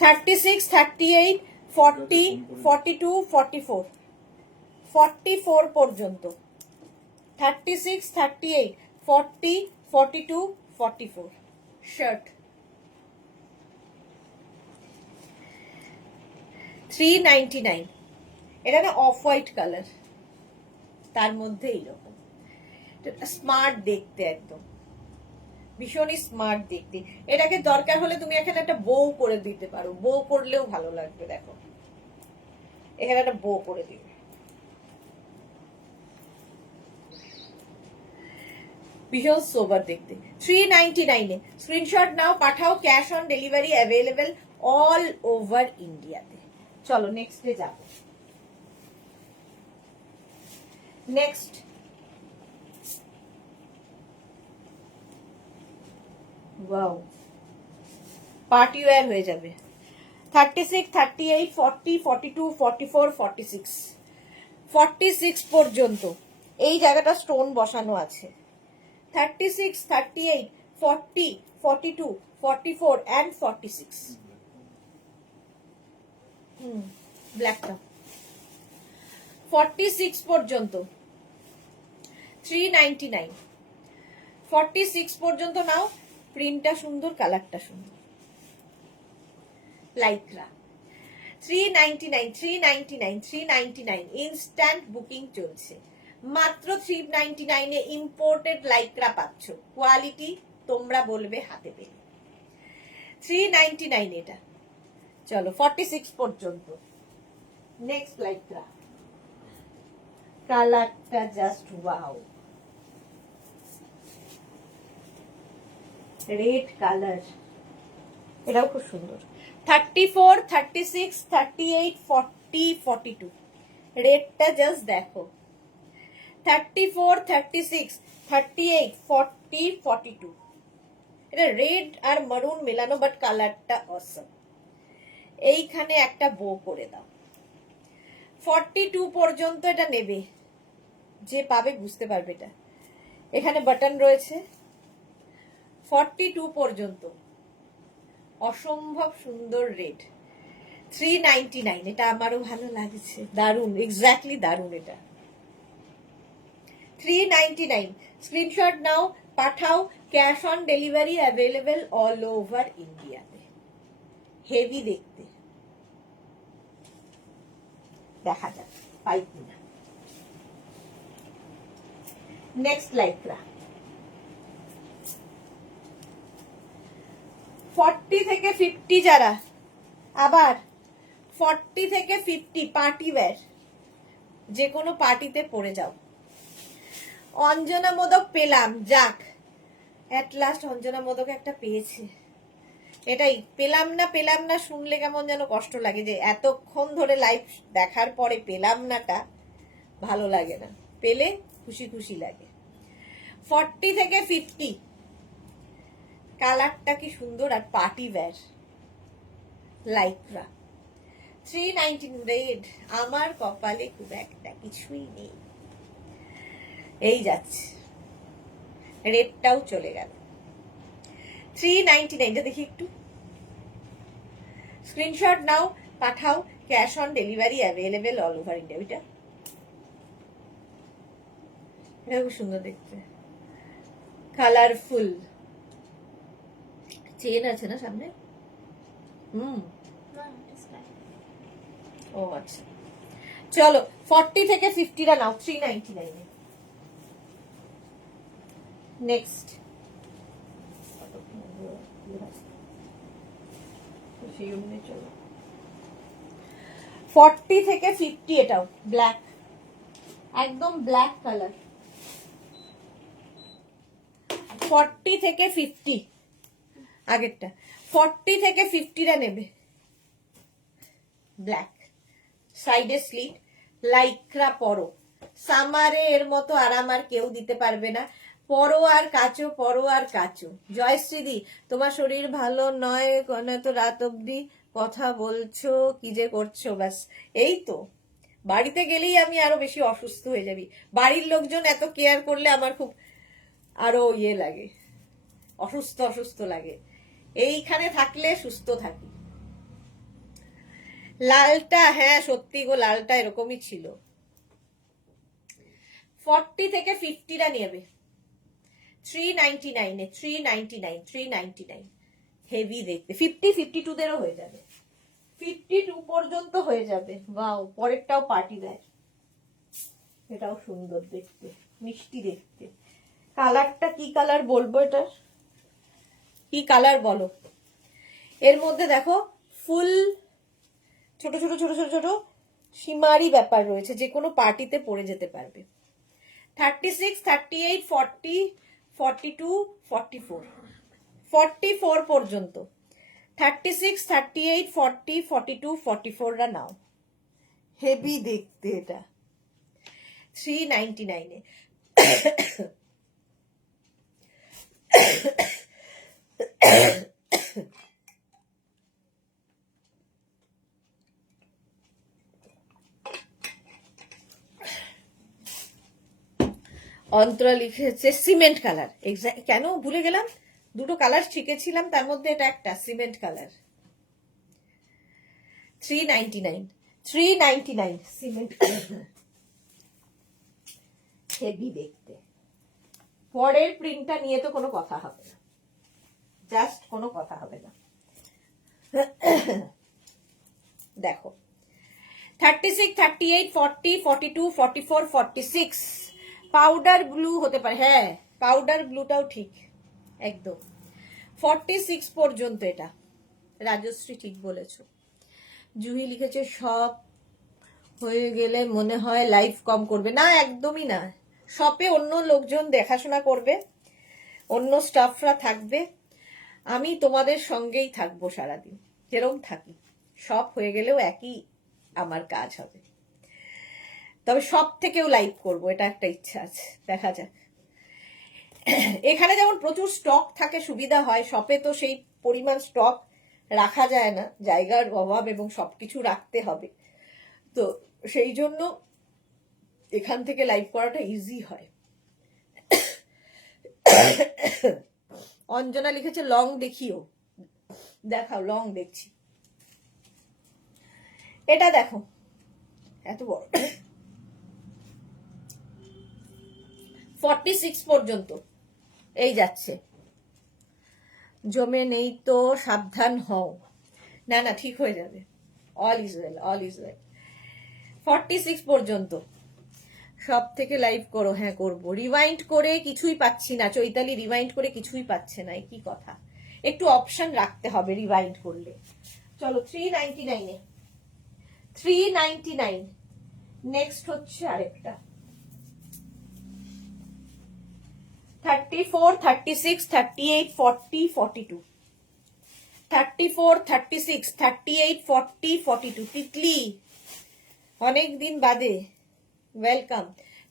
36, 38, 40, 42, 44, 44 পর্যন্ত। 36, 38, 40, 42, 44 শার্ট। 399। এটা না অফ হোয়াইট কালার, তার মধ্যে এইরকম স্মার্ট দেখতে, একদম ভীষণই স্মার্ট দেখতে। এটাকে দরকার হলে তুমি এখানে একটা বউ করে দিতে পারো, বউ করলেও ভালো লাগবে। দেখো এখানে একটা বউ করে দিবে, ভীষণ সোবার দেখতে। 399 এ স্ক্রিনশট নাও, পাঠাও, cash on delivery available all over ইন্ডিয়াতে। চলো নেক্সটে যাব। নেক্সট, ওয়াও, পার্টি ওয়্যার হয়ে যাবে। 36, 38, 40, 42, 44, 46, 46 পর্যন্ত। এই জায়গাটা স্টোন বসানো আছে। 36, 38, 40, 42, 44 and 46। ব্ল্যাকটা 46 পর্যন্ত, 399। 46 পর্যন্ত নাও, প্রিন্টটা সুন্দর, কালারটা সুন্দর। লাইক্রা 399, 399, 399 ইনস্ট্যান্ট বুকিং চলছে। মাত্র 399 এ ইম্পোর্টেড লাইক্রা পাচ্ছ, কোয়ালিটি তোমরা বলবে হাতে পেলে। 399 এটা। চলো 46 পর্যন্ত। নেক্সট লাইক্রা, কালারটা জাস্ট ওয়াও, রেড কালার, এটাও খুব সুন্দর। 34, 36, 38, 40, 42 রেডটা জাস্ট দেখো। 34, 36, 38, 40, 42 এটা রেড আর মারুন মেলানো, বাট কালারটা অসম। এইখানে একটা বো করে দাও। 42 পর্যন্ত এটা নেবে, যে পাবে বুঝতে পারবে এটা। এখানে বাটন রয়েছে। 42 পর্যন্ত, অসম্ভব সুন্দর রেড। 399 এটা আমারও ভালো লাগছে, দারুন, এক্স্যাক্টলি দারুন এটা। 399 স্ক্রিনশট নাও, পাঠাও, cash on delivery available all over ইন্ডিয়াতে। হেভি দেখতে, দেখা যাক পাই কিনা। নেক্সট লাইক্রা 40 থেকে 50, যারা আবার 40 থেকে 50 পার্টি ওয়্যার, যে কোনো পার্টিতে পরে যাও। অঞ্জনা মোদক পেলাম, যাক অ্যাট লাস্ট অঞ্জনা মোদক একটা পেয়েছে। এটাই পেলাম না শুনলে কেমন যেন কষ্ট লাগে, যে এতক্ষণ ধরে লাইভ দেখার পরে পেলাম নাটা ভালো লাগে না, পেলে খুশি খুশি লাগে। 40 থেকে 50, কালারটা কি সুন্দর, আর পার্টি ওয়্যার লাইকরা। 319 রেড, আমার কপালে খুব একটা কিছুই নেই, এই যাচ্ছে, রেডটাও চলে গেল। 399, দেখি একটু স্ক্রিনশট নাও, পাঠাও, cash on delivery available all over India. এটা খুব সুন্দর দেখতে, কালারফুল, চেন আছে না সামনে? ও আচ্ছা, চলো 40 থেকে 50টা নাও 399 এ। নেক্সট সেই অনুযায়ী চলো। 40 থেকে 50, এটাও ব্ল্যাক, একদম ব্ল্যাক কালার। 40 থেকে 50, আগেরটা 40 থেকে 50টা নেবে, ব্ল্যাক, সাইডে স্লিট, লাইক্রা পরো, সামারে এর মতো আরাম আর কেউ দিতে পারবে না। পরো আর কাচো, পরো আর কাচো। জয়শ্রীদি, তোমার শরীর ভালো নয়, তো রাত অব্দি কথা বলছো, কি যে করছো, ব্যাস এই তো। বাড়িতে গেলেই আমি আরো বেশি অসুস্থ হয়ে যাবি, বাড়ির লোকজন এত কেয়ার করলে আমার খুব আরো ইয়ে লাগে, অসুস্থ অসুস্থ লাগে, এইখানে থাকলে সুস্থ থাকি। লালটা, হ্যাঁ সত্যি গো, লালটা এরকমই ছিল। 40 থেকে 50টা নেবে 399 এ, 399 হেভি দেখতে। 50-52 দেরও হয়ে যাবে, 52 পর্যন্ত হয়ে যাবে। ওয়াও, পরেরটাও পার্টি দেয়, এটাও সুন্দর দেখতে, মিষ্টি দেখতে। কালারটা কি কালার বলবো, এটার কি কালার বলো? এর মধ্যে দেখো ফুল ছোট ছোট ছোট ছোট ছোট সীমারি ব্যাপার রয়েছে, যে কোনো পার্টিতে পরে যেতে পারবে। 36, 38, 40, 42, 44, 44 পর্যন্ত। 36, 38, 40, 42, 44রা নাও, হেভি দেখতে এটা 399 এ। অন্তরা লিখেছে সিমেন্ট কালার, কেন ভুলে গেলাম, দুটো কালার শিখেছিলাম, তার মধ্যে এটা একটা cement colour. 399 cement colour, heavy দেখতে। পরের প্রিন্টটা নিয়ে তো কোনো কথা হবে না, জাস্ট কোনো কথা হবে না। দেখো 36, 38, 40, 42, 44, 46, পাউডার ব্লু হতে পারে, হ্যাঁ পাউডার ব্লুটাও ঠিক একদম। 46 পর্যন্ত এটা, রাজশ্রী ঠিক বলেছো। জুহি লিখেছে সব হয়ে গেলে মনে হয় লাইফ কম করবে, না একদমই না, শপে অন্য লোকজন দেখাশোনা করবে, অন্য স্টাফরা থাকবে, আমি তোমাদের সঙ্গেই থাকবো সারাদিন, যেরকম থাকি। শপ হয়ে গেলেও একই আমার কাজ হবে, তবে সব থেকেও লাইভ করব, এটা একটা ইচ্ছা আছে, দেখা যাক। এখানে যেমন প্রচুর স্টক থাকে, সুবিধা হয়, শপে তো সেই পরিমাণ স্টক রাখা যায় না, জায়গার অভাব, এবং সবকিছু রাখতে হবে, তো সেই জন্য এখান থেকে লাইভ করাটা ইজি হয়। অঞ্জনা লিখেছে লং দেখিও, দেখাও লং দেখছি। এটা দেখো এত বড়, 46 পর্যন্ত এই যাচ্ছে। জমে নেই তো সাবধান হও, না না ঠিক হয়ে যাবে, all is well, all is well. 46 পর্যন্ত সব থেকে লাইভ করো, হ্যাঁ করবো। রিওয়াইন্ড করে কিছুই পাচ্ছি না, চৈতালি রিওয়াইন্ড করে কিছুই পাচ্ছে না, কি কথা, একটু অপশন রাখতে হবে রিওয়াইন্ড করলে। চলো 399 এ, 399 নেক্সট হচ্ছে আরেকটা, 34, 36, 38, 40, 42. 34, 36, 38, 40, 42. তিতলি অনেক দিন বাদে ওয়েলকাম।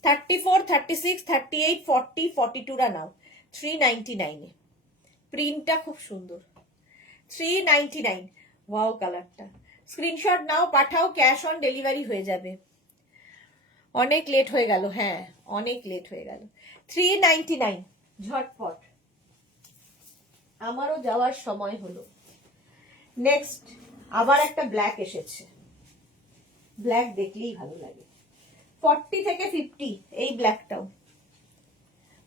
34, 36, 38, 40, 42 রা নাও 399 এ। প্রিন্টটা খুব সুন্দর। 399। ওয়াও কালারটা। স্ক্রিনশট নাও, পাঠাও, ক্যাশ অন ডেলিভারি হয়ে যাবে। অনেক লেট হয়ে গেল, হ্যাঁ অনেক লেট হয়ে গেল। 399 ঝটপট, আমারও যাওয়ার সময় হলো। নেক্সট আবার একটা ব্ল্যাক এসেছে, ব্ল্যাক দেখলেই ভালো লাগে। 40 থেকে 50 এই ব্ল্যাকটাও,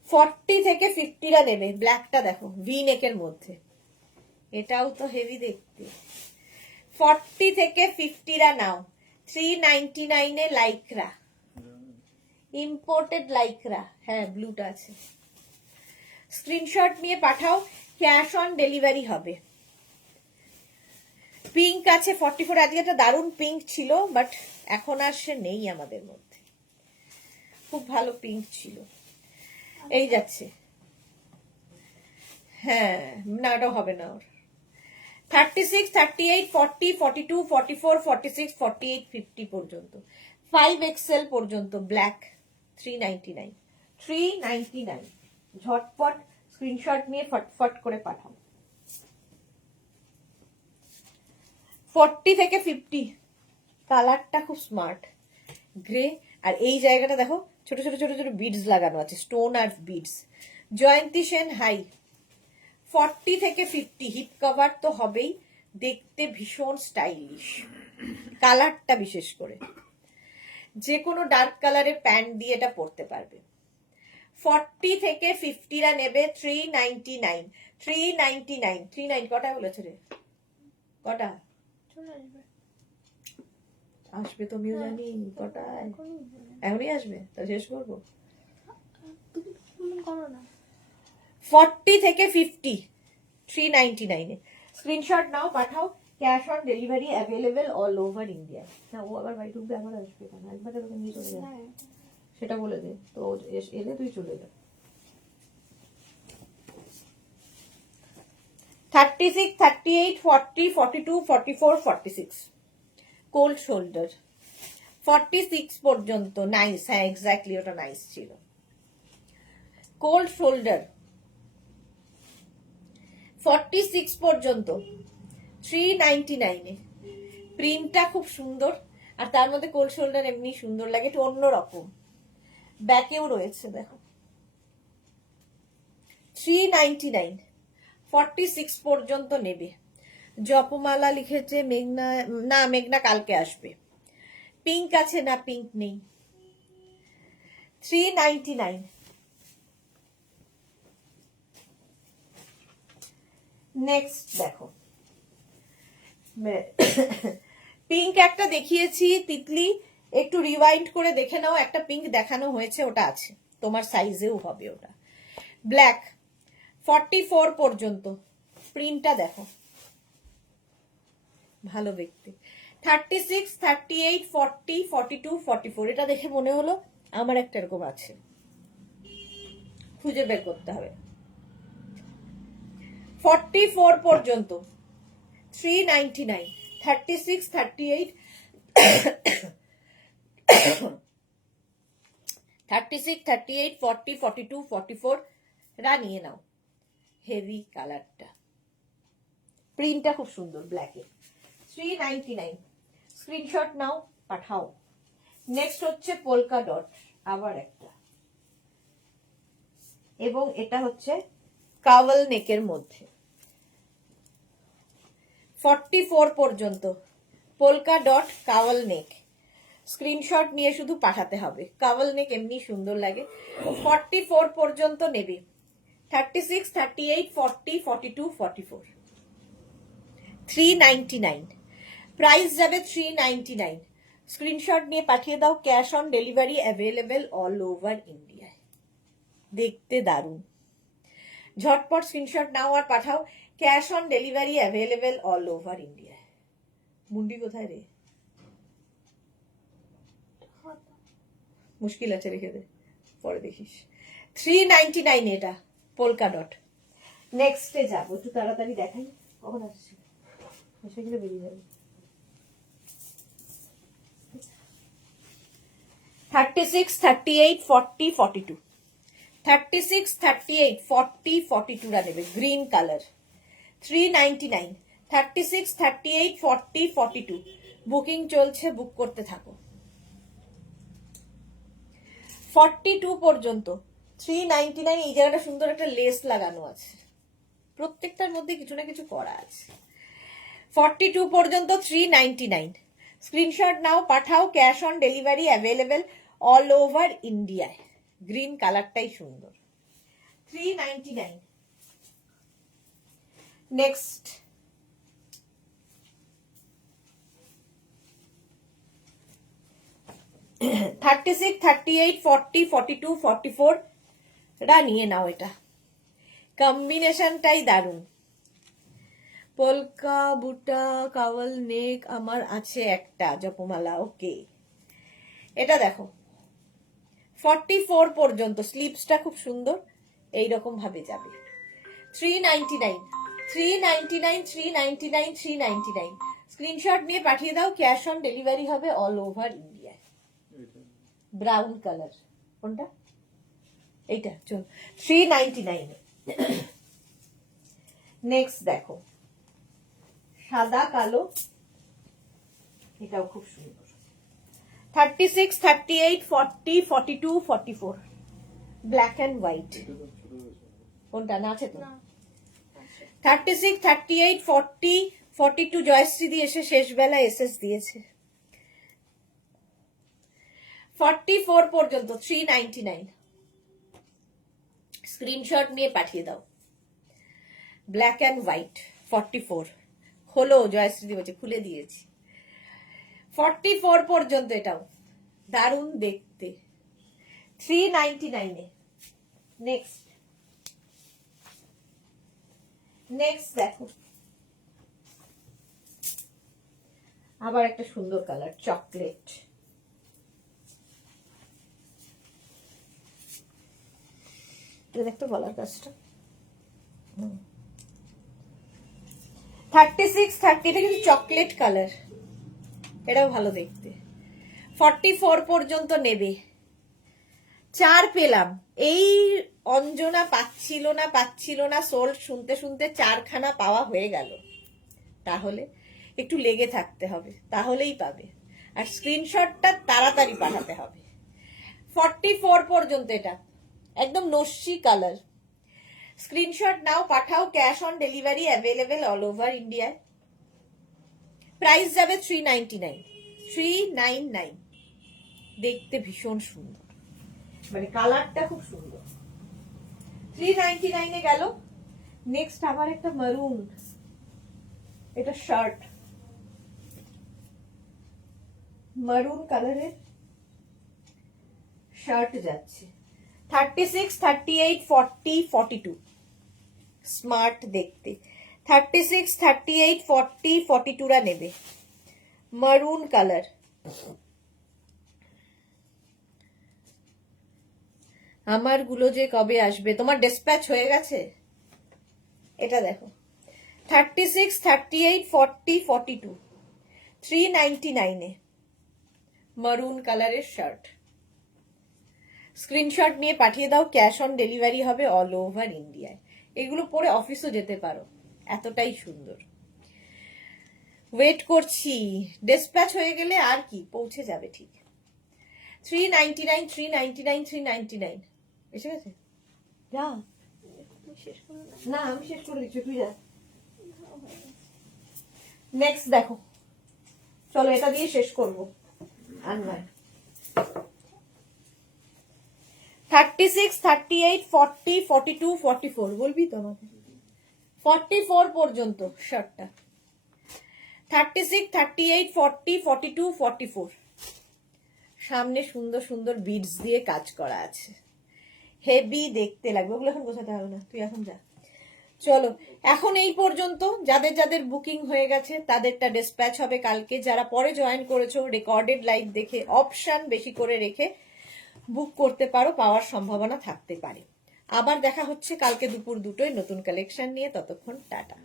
40 থেকে 50 রা নেবে। ব্ল্যাকটা দেখো ভি নেকের মধ্যে, এটাও তো হেভি দেখতে। 40 থেকে 50 রা নাও 399 এ। লাইকরা, ইম্পোর্টেড লাইকরা, হ্যাঁ ব্লুটা আছে। স্ক্রিনশট নিয়ে পাঠাও, ক্যাশ অন ডেলিভারি হবে। পিঙ্ক আছে 44। আজকে একটা দারুণ পিঙ্ক ছিল, বাট এখন আর সে নেই আমাদের মধ্যে। খুব ভালো পিঙ্ক ছিল, এই যাচ্ছে। হ্যাঁ না, ওটা হবে না ওর। 36, 38, 40, 42, 44, 46, 48, 50 পর্যন্ত, 5XL পর্যন্ত ব্ল্যাক 399। 399 ঝটপট স্ক্রিনশট নিয়ে ফটফট করে পাঠাও। 40 থেকে 50 কালারটা খুব স্মার্ট, গ্রে। আর এই জায়গাটা দেখো ছোট ছোট ছোট ছোট বিডস লাগানো আছে, স্টোন আর বিডস। জয়ন্তী সেন হাই। 40 থেকে 50 হিপ কভার তো হবেই, দেখতে ভীষণ স্টাইলিশ। কালারটা বিশেষ করে যে কোনো ডার্ক কালারের প্যান্ট দিয়ে এটা পরতে পারবে। 40 থেকে 50 রা নেবে 399। 399 39 কটায় বলেছে রে? কটা আসবে তুমিও জানি কটায়? এখনই আসবে, তাহলে শেষ করবো। 40 থেকে 50 399 এ। স্ক্রিনশট নাও, পাঠাও, cash on delivery available all over India. না ও আবার বাড়ি ঢুকবে, আবার আসবে কেন? একবার তোকে নিয়ে চলে যাবে, সেটা বলে দে তো। এলে তুই চলে যা। 36, 38, 40, 42, 44, 46 কোল্ড শোল্ডার। 46 পর্যন্ত নাইস, হ্যাঁ এক্স্যাক্টলি ওটা নাইস ছিল। কোল্ড শোল্ডার 46 পর্যন্ত 399 এ। প্রিন্টটা খুব সুন্দর, আর তার মধ্যে কোল্ড শোল্ডার এমনি সুন্দর লাগে, একটু অন্যরকম। ব্যাকেও রয়েছে দেখো। 399 46 পর্যন্ত নেবে। জপমালা লিখেছে মেঘনা, না মেঘনা কালকে আসবে। পিঙ্ক আছে না? পিঙ্ক নেই। 399। নেক্সট দেখো, পিঙ্ক একটা দেখিয়েছি তিতলি, একটু রিওয়াইন্ড করে দেখে নাও। একটা পিঙ্ক দেখানো হয়েছে, ওটা আছে তোমার সাইজেও হবে ওটা। ব্ল্যাক 44 পর্যন্ত, প্রিন্টটা দেখো ভালো দেখতে। 36, 38, 40, 42, 44 এটা দেখে মনে হলো আমার একটা এরকম আছে, খুঁজে বের করতে হবে। 44 পর্যন্ত 399। 36, 38, 36, 38, 40, 42, 44 রা নিয়ে নাও। হেভি কালারটা, প্রিন্টটা খুব সুন্দর ব্ল্যাকে। 399 স্ক্রিনশট নাও, পাঠাও। নেক্সট হচ্ছে পোলকা ডট, আবার একটা, এবং এটা হচ্ছে কাওয়াল নেকের মধ্যে। 44 পর্যন্ত পোলকা ডট কাওয়াল নেক। স্ক্রিনশট নিয়ে শুধু পাঠাতে হবে, কাওয়াল নেক এমনি সুন্দর লাগে। 44 পর্যন্ত নেবে। 36, 38, 40, 42, 44 399 প্রাইস যাবে 399। স্ক্রিনশট নিয়ে পাঠিয়ে দাও, cash on delivery available all over ইন্ডিয়ায়। দেখতে দারুণ, ঝটপট স্ক্রিনশট নাও আর পাঠাও, cash on delivery available all over ইন্ডিয়ায়। মুন্ডি কোথায় রে? মুশকিল আছে, রেখে দে, পরে দেখিস। 399 এটা পোলকা ডট। নেক্সটে যাবো, একটু তাড়াতাড়ি দেখাই। কখন আসছে? এসে গেলে বেরিয়ে যাবে। 36, 38, 40, 42। 36, 38, 40, 42 রা নেবে গ্রিন কালার। 399। 36, 38, 40, 42 বুকিং চলছে, বুক করতে থাকো। 42 পর্যন্ত 399। এই জায়গাটা সুন্দর একটা লেস লাগানো আছে, প্রত্যেকটার মধ্যে কিছু না কিছু করা আছে। 42 পর্যন্ত 399। স্ক্রিনশট নাও, পাঠাও, cash on delivery available all over ইন্ডিয়ায়। গ্রিন কালারটাই সুন্দর। 399। নেক্সট, থার্টি সিক্স, 38, 40, 42, 44 রা নিয়ে নাও। এটা কম্বিনেশনটাই দারুণ। পোলকা বুটা কাওয়াল নেক আমার আছে একটা জপমালা। ওকে, এটা দেখো 44 পর্যন্ত স্লিপসটা খুব সুন্দর, এইরকম ভাবে যাবে। 399, 399, 399, 399। স্ক্রিনশট নিয়ে পাঠিয়ে দাও, ক্যাশ অন ডেলিভারি হবে all over India. Brown colour কোনটা? এইটা চল 399। নেক্সট দেখো সাদা কালো, এটাও খুব সুন্দর। 36, 38, 40, 42, 44 ব্ল্যাক অ্যান্ড হোয়াইট। কোনটা না আছে তো? 36, 38, 40, 42 জয়শ্রী দিয়ে এসে শেষ বেলা এসএস দিয়েছে। 44 পর্যন্ত 399। স্ক্রিনশট নিয়ে পাঠিয়ে দাও। Black and white 44। খোলো, জয়শ্রী বলছে খুলে দিয়েছি। 44 পর্যন্ত এটাও দারুণ দেখতে। 399 এ। নেক্সট, নেক্সট দেখো আবার একটা সুন্দর কালার চকলেট। দেখতে গলার কাজটা 36, 30, এটা কিন্তু চকলেট কালার, এটাও ভালো দেখতে। 44 পর্যন্ত নেবে। 4 পেলাম। এই অঞ্জনা পাচ্ছিল না সোল্ড শুনতে শুনতে 4খানা পাওয়া হয়ে গেল। তাহলে একটু লেগে থাকতে হবে, তাহলেই পাবে। আর স্ক্রিনশটটা তাড়াতাড়ি পাঠাতে হবে। 44 পর্যন্ত এটা একদম নস্যি কালার। স্ক্রিনশট নাও, পাঠাও, cash on delivery available all over ইন্ডিয়ায়। প্রাইস যাবে 399। 399 দেখতে ভীষণ সুন্দর, মানে কালারটা খুব সুন্দর। 399 এ গেল। নেক্সট আবার একটা মারুন, এটা শার্ট মারুন কালারের শার্ট যাচ্ছে। 36, 38, 40, 42 স্মার্ট দেখতে। 36, 38, 40, 42 রা নেবে মারুন কালার। আমার গুলো যে কবে আসবে, তোমার ডিসপ্যাচ হয়ে গেছে? এটা দেখো 36, 38, 40, 42 399 এ মারুন কালারের শার্ট। স্ক্রিনশট নিয়ে পাঠিয়ে দাও, ক্যাশ অন ডেলিভারি হবে অল ওভার ইন্ডিয়ায়। এগুলো পরে অফিসও যেতে পারো, এতটাই সুন্দর। ওয়েট করছি, ডিসপ্যাচ হয়ে গেলে আর কি পৌঁছে যাবে ঠিক। 399, 399, 399 এসে গেছে। যা, না আমি শেষ করে দিচ্ছি, তুই যা। নেক্সট দেখো, চলো এটা দিয়ে শেষ করবো। আর নয় 36, 38, 40, 42, 44 বলবি তো আমাকে। 44 পর্যন্ত শার্টটা। 36, 38, 40, 42, 44 সামনে সুন্দর সুন্দর বিডস দিয়ে কাজ করা আছে, হেভি দেখতে লাগবে। ওগুলো এখন গোছাতে হবে না, তুই এখন যা। চলো এখন এই পর্যন্ত। যাদের যাদের বুকিং হয়ে গেছে তাদেরটা ডিসপ্যাচ হবে কালকে। যারা পরে জয়েন করেছো রেকর্ডেড লাইভ দেখে অপশন বেশি করে রেখে বুক করতে পারো, পাওয়ার সম্ভাবনা থাকতে পারে। আবার দেখা হচ্ছে কালকে দুপুর 2টোয় নতুন কালেকশন নিয়ে। ততক্ষণ টাটা।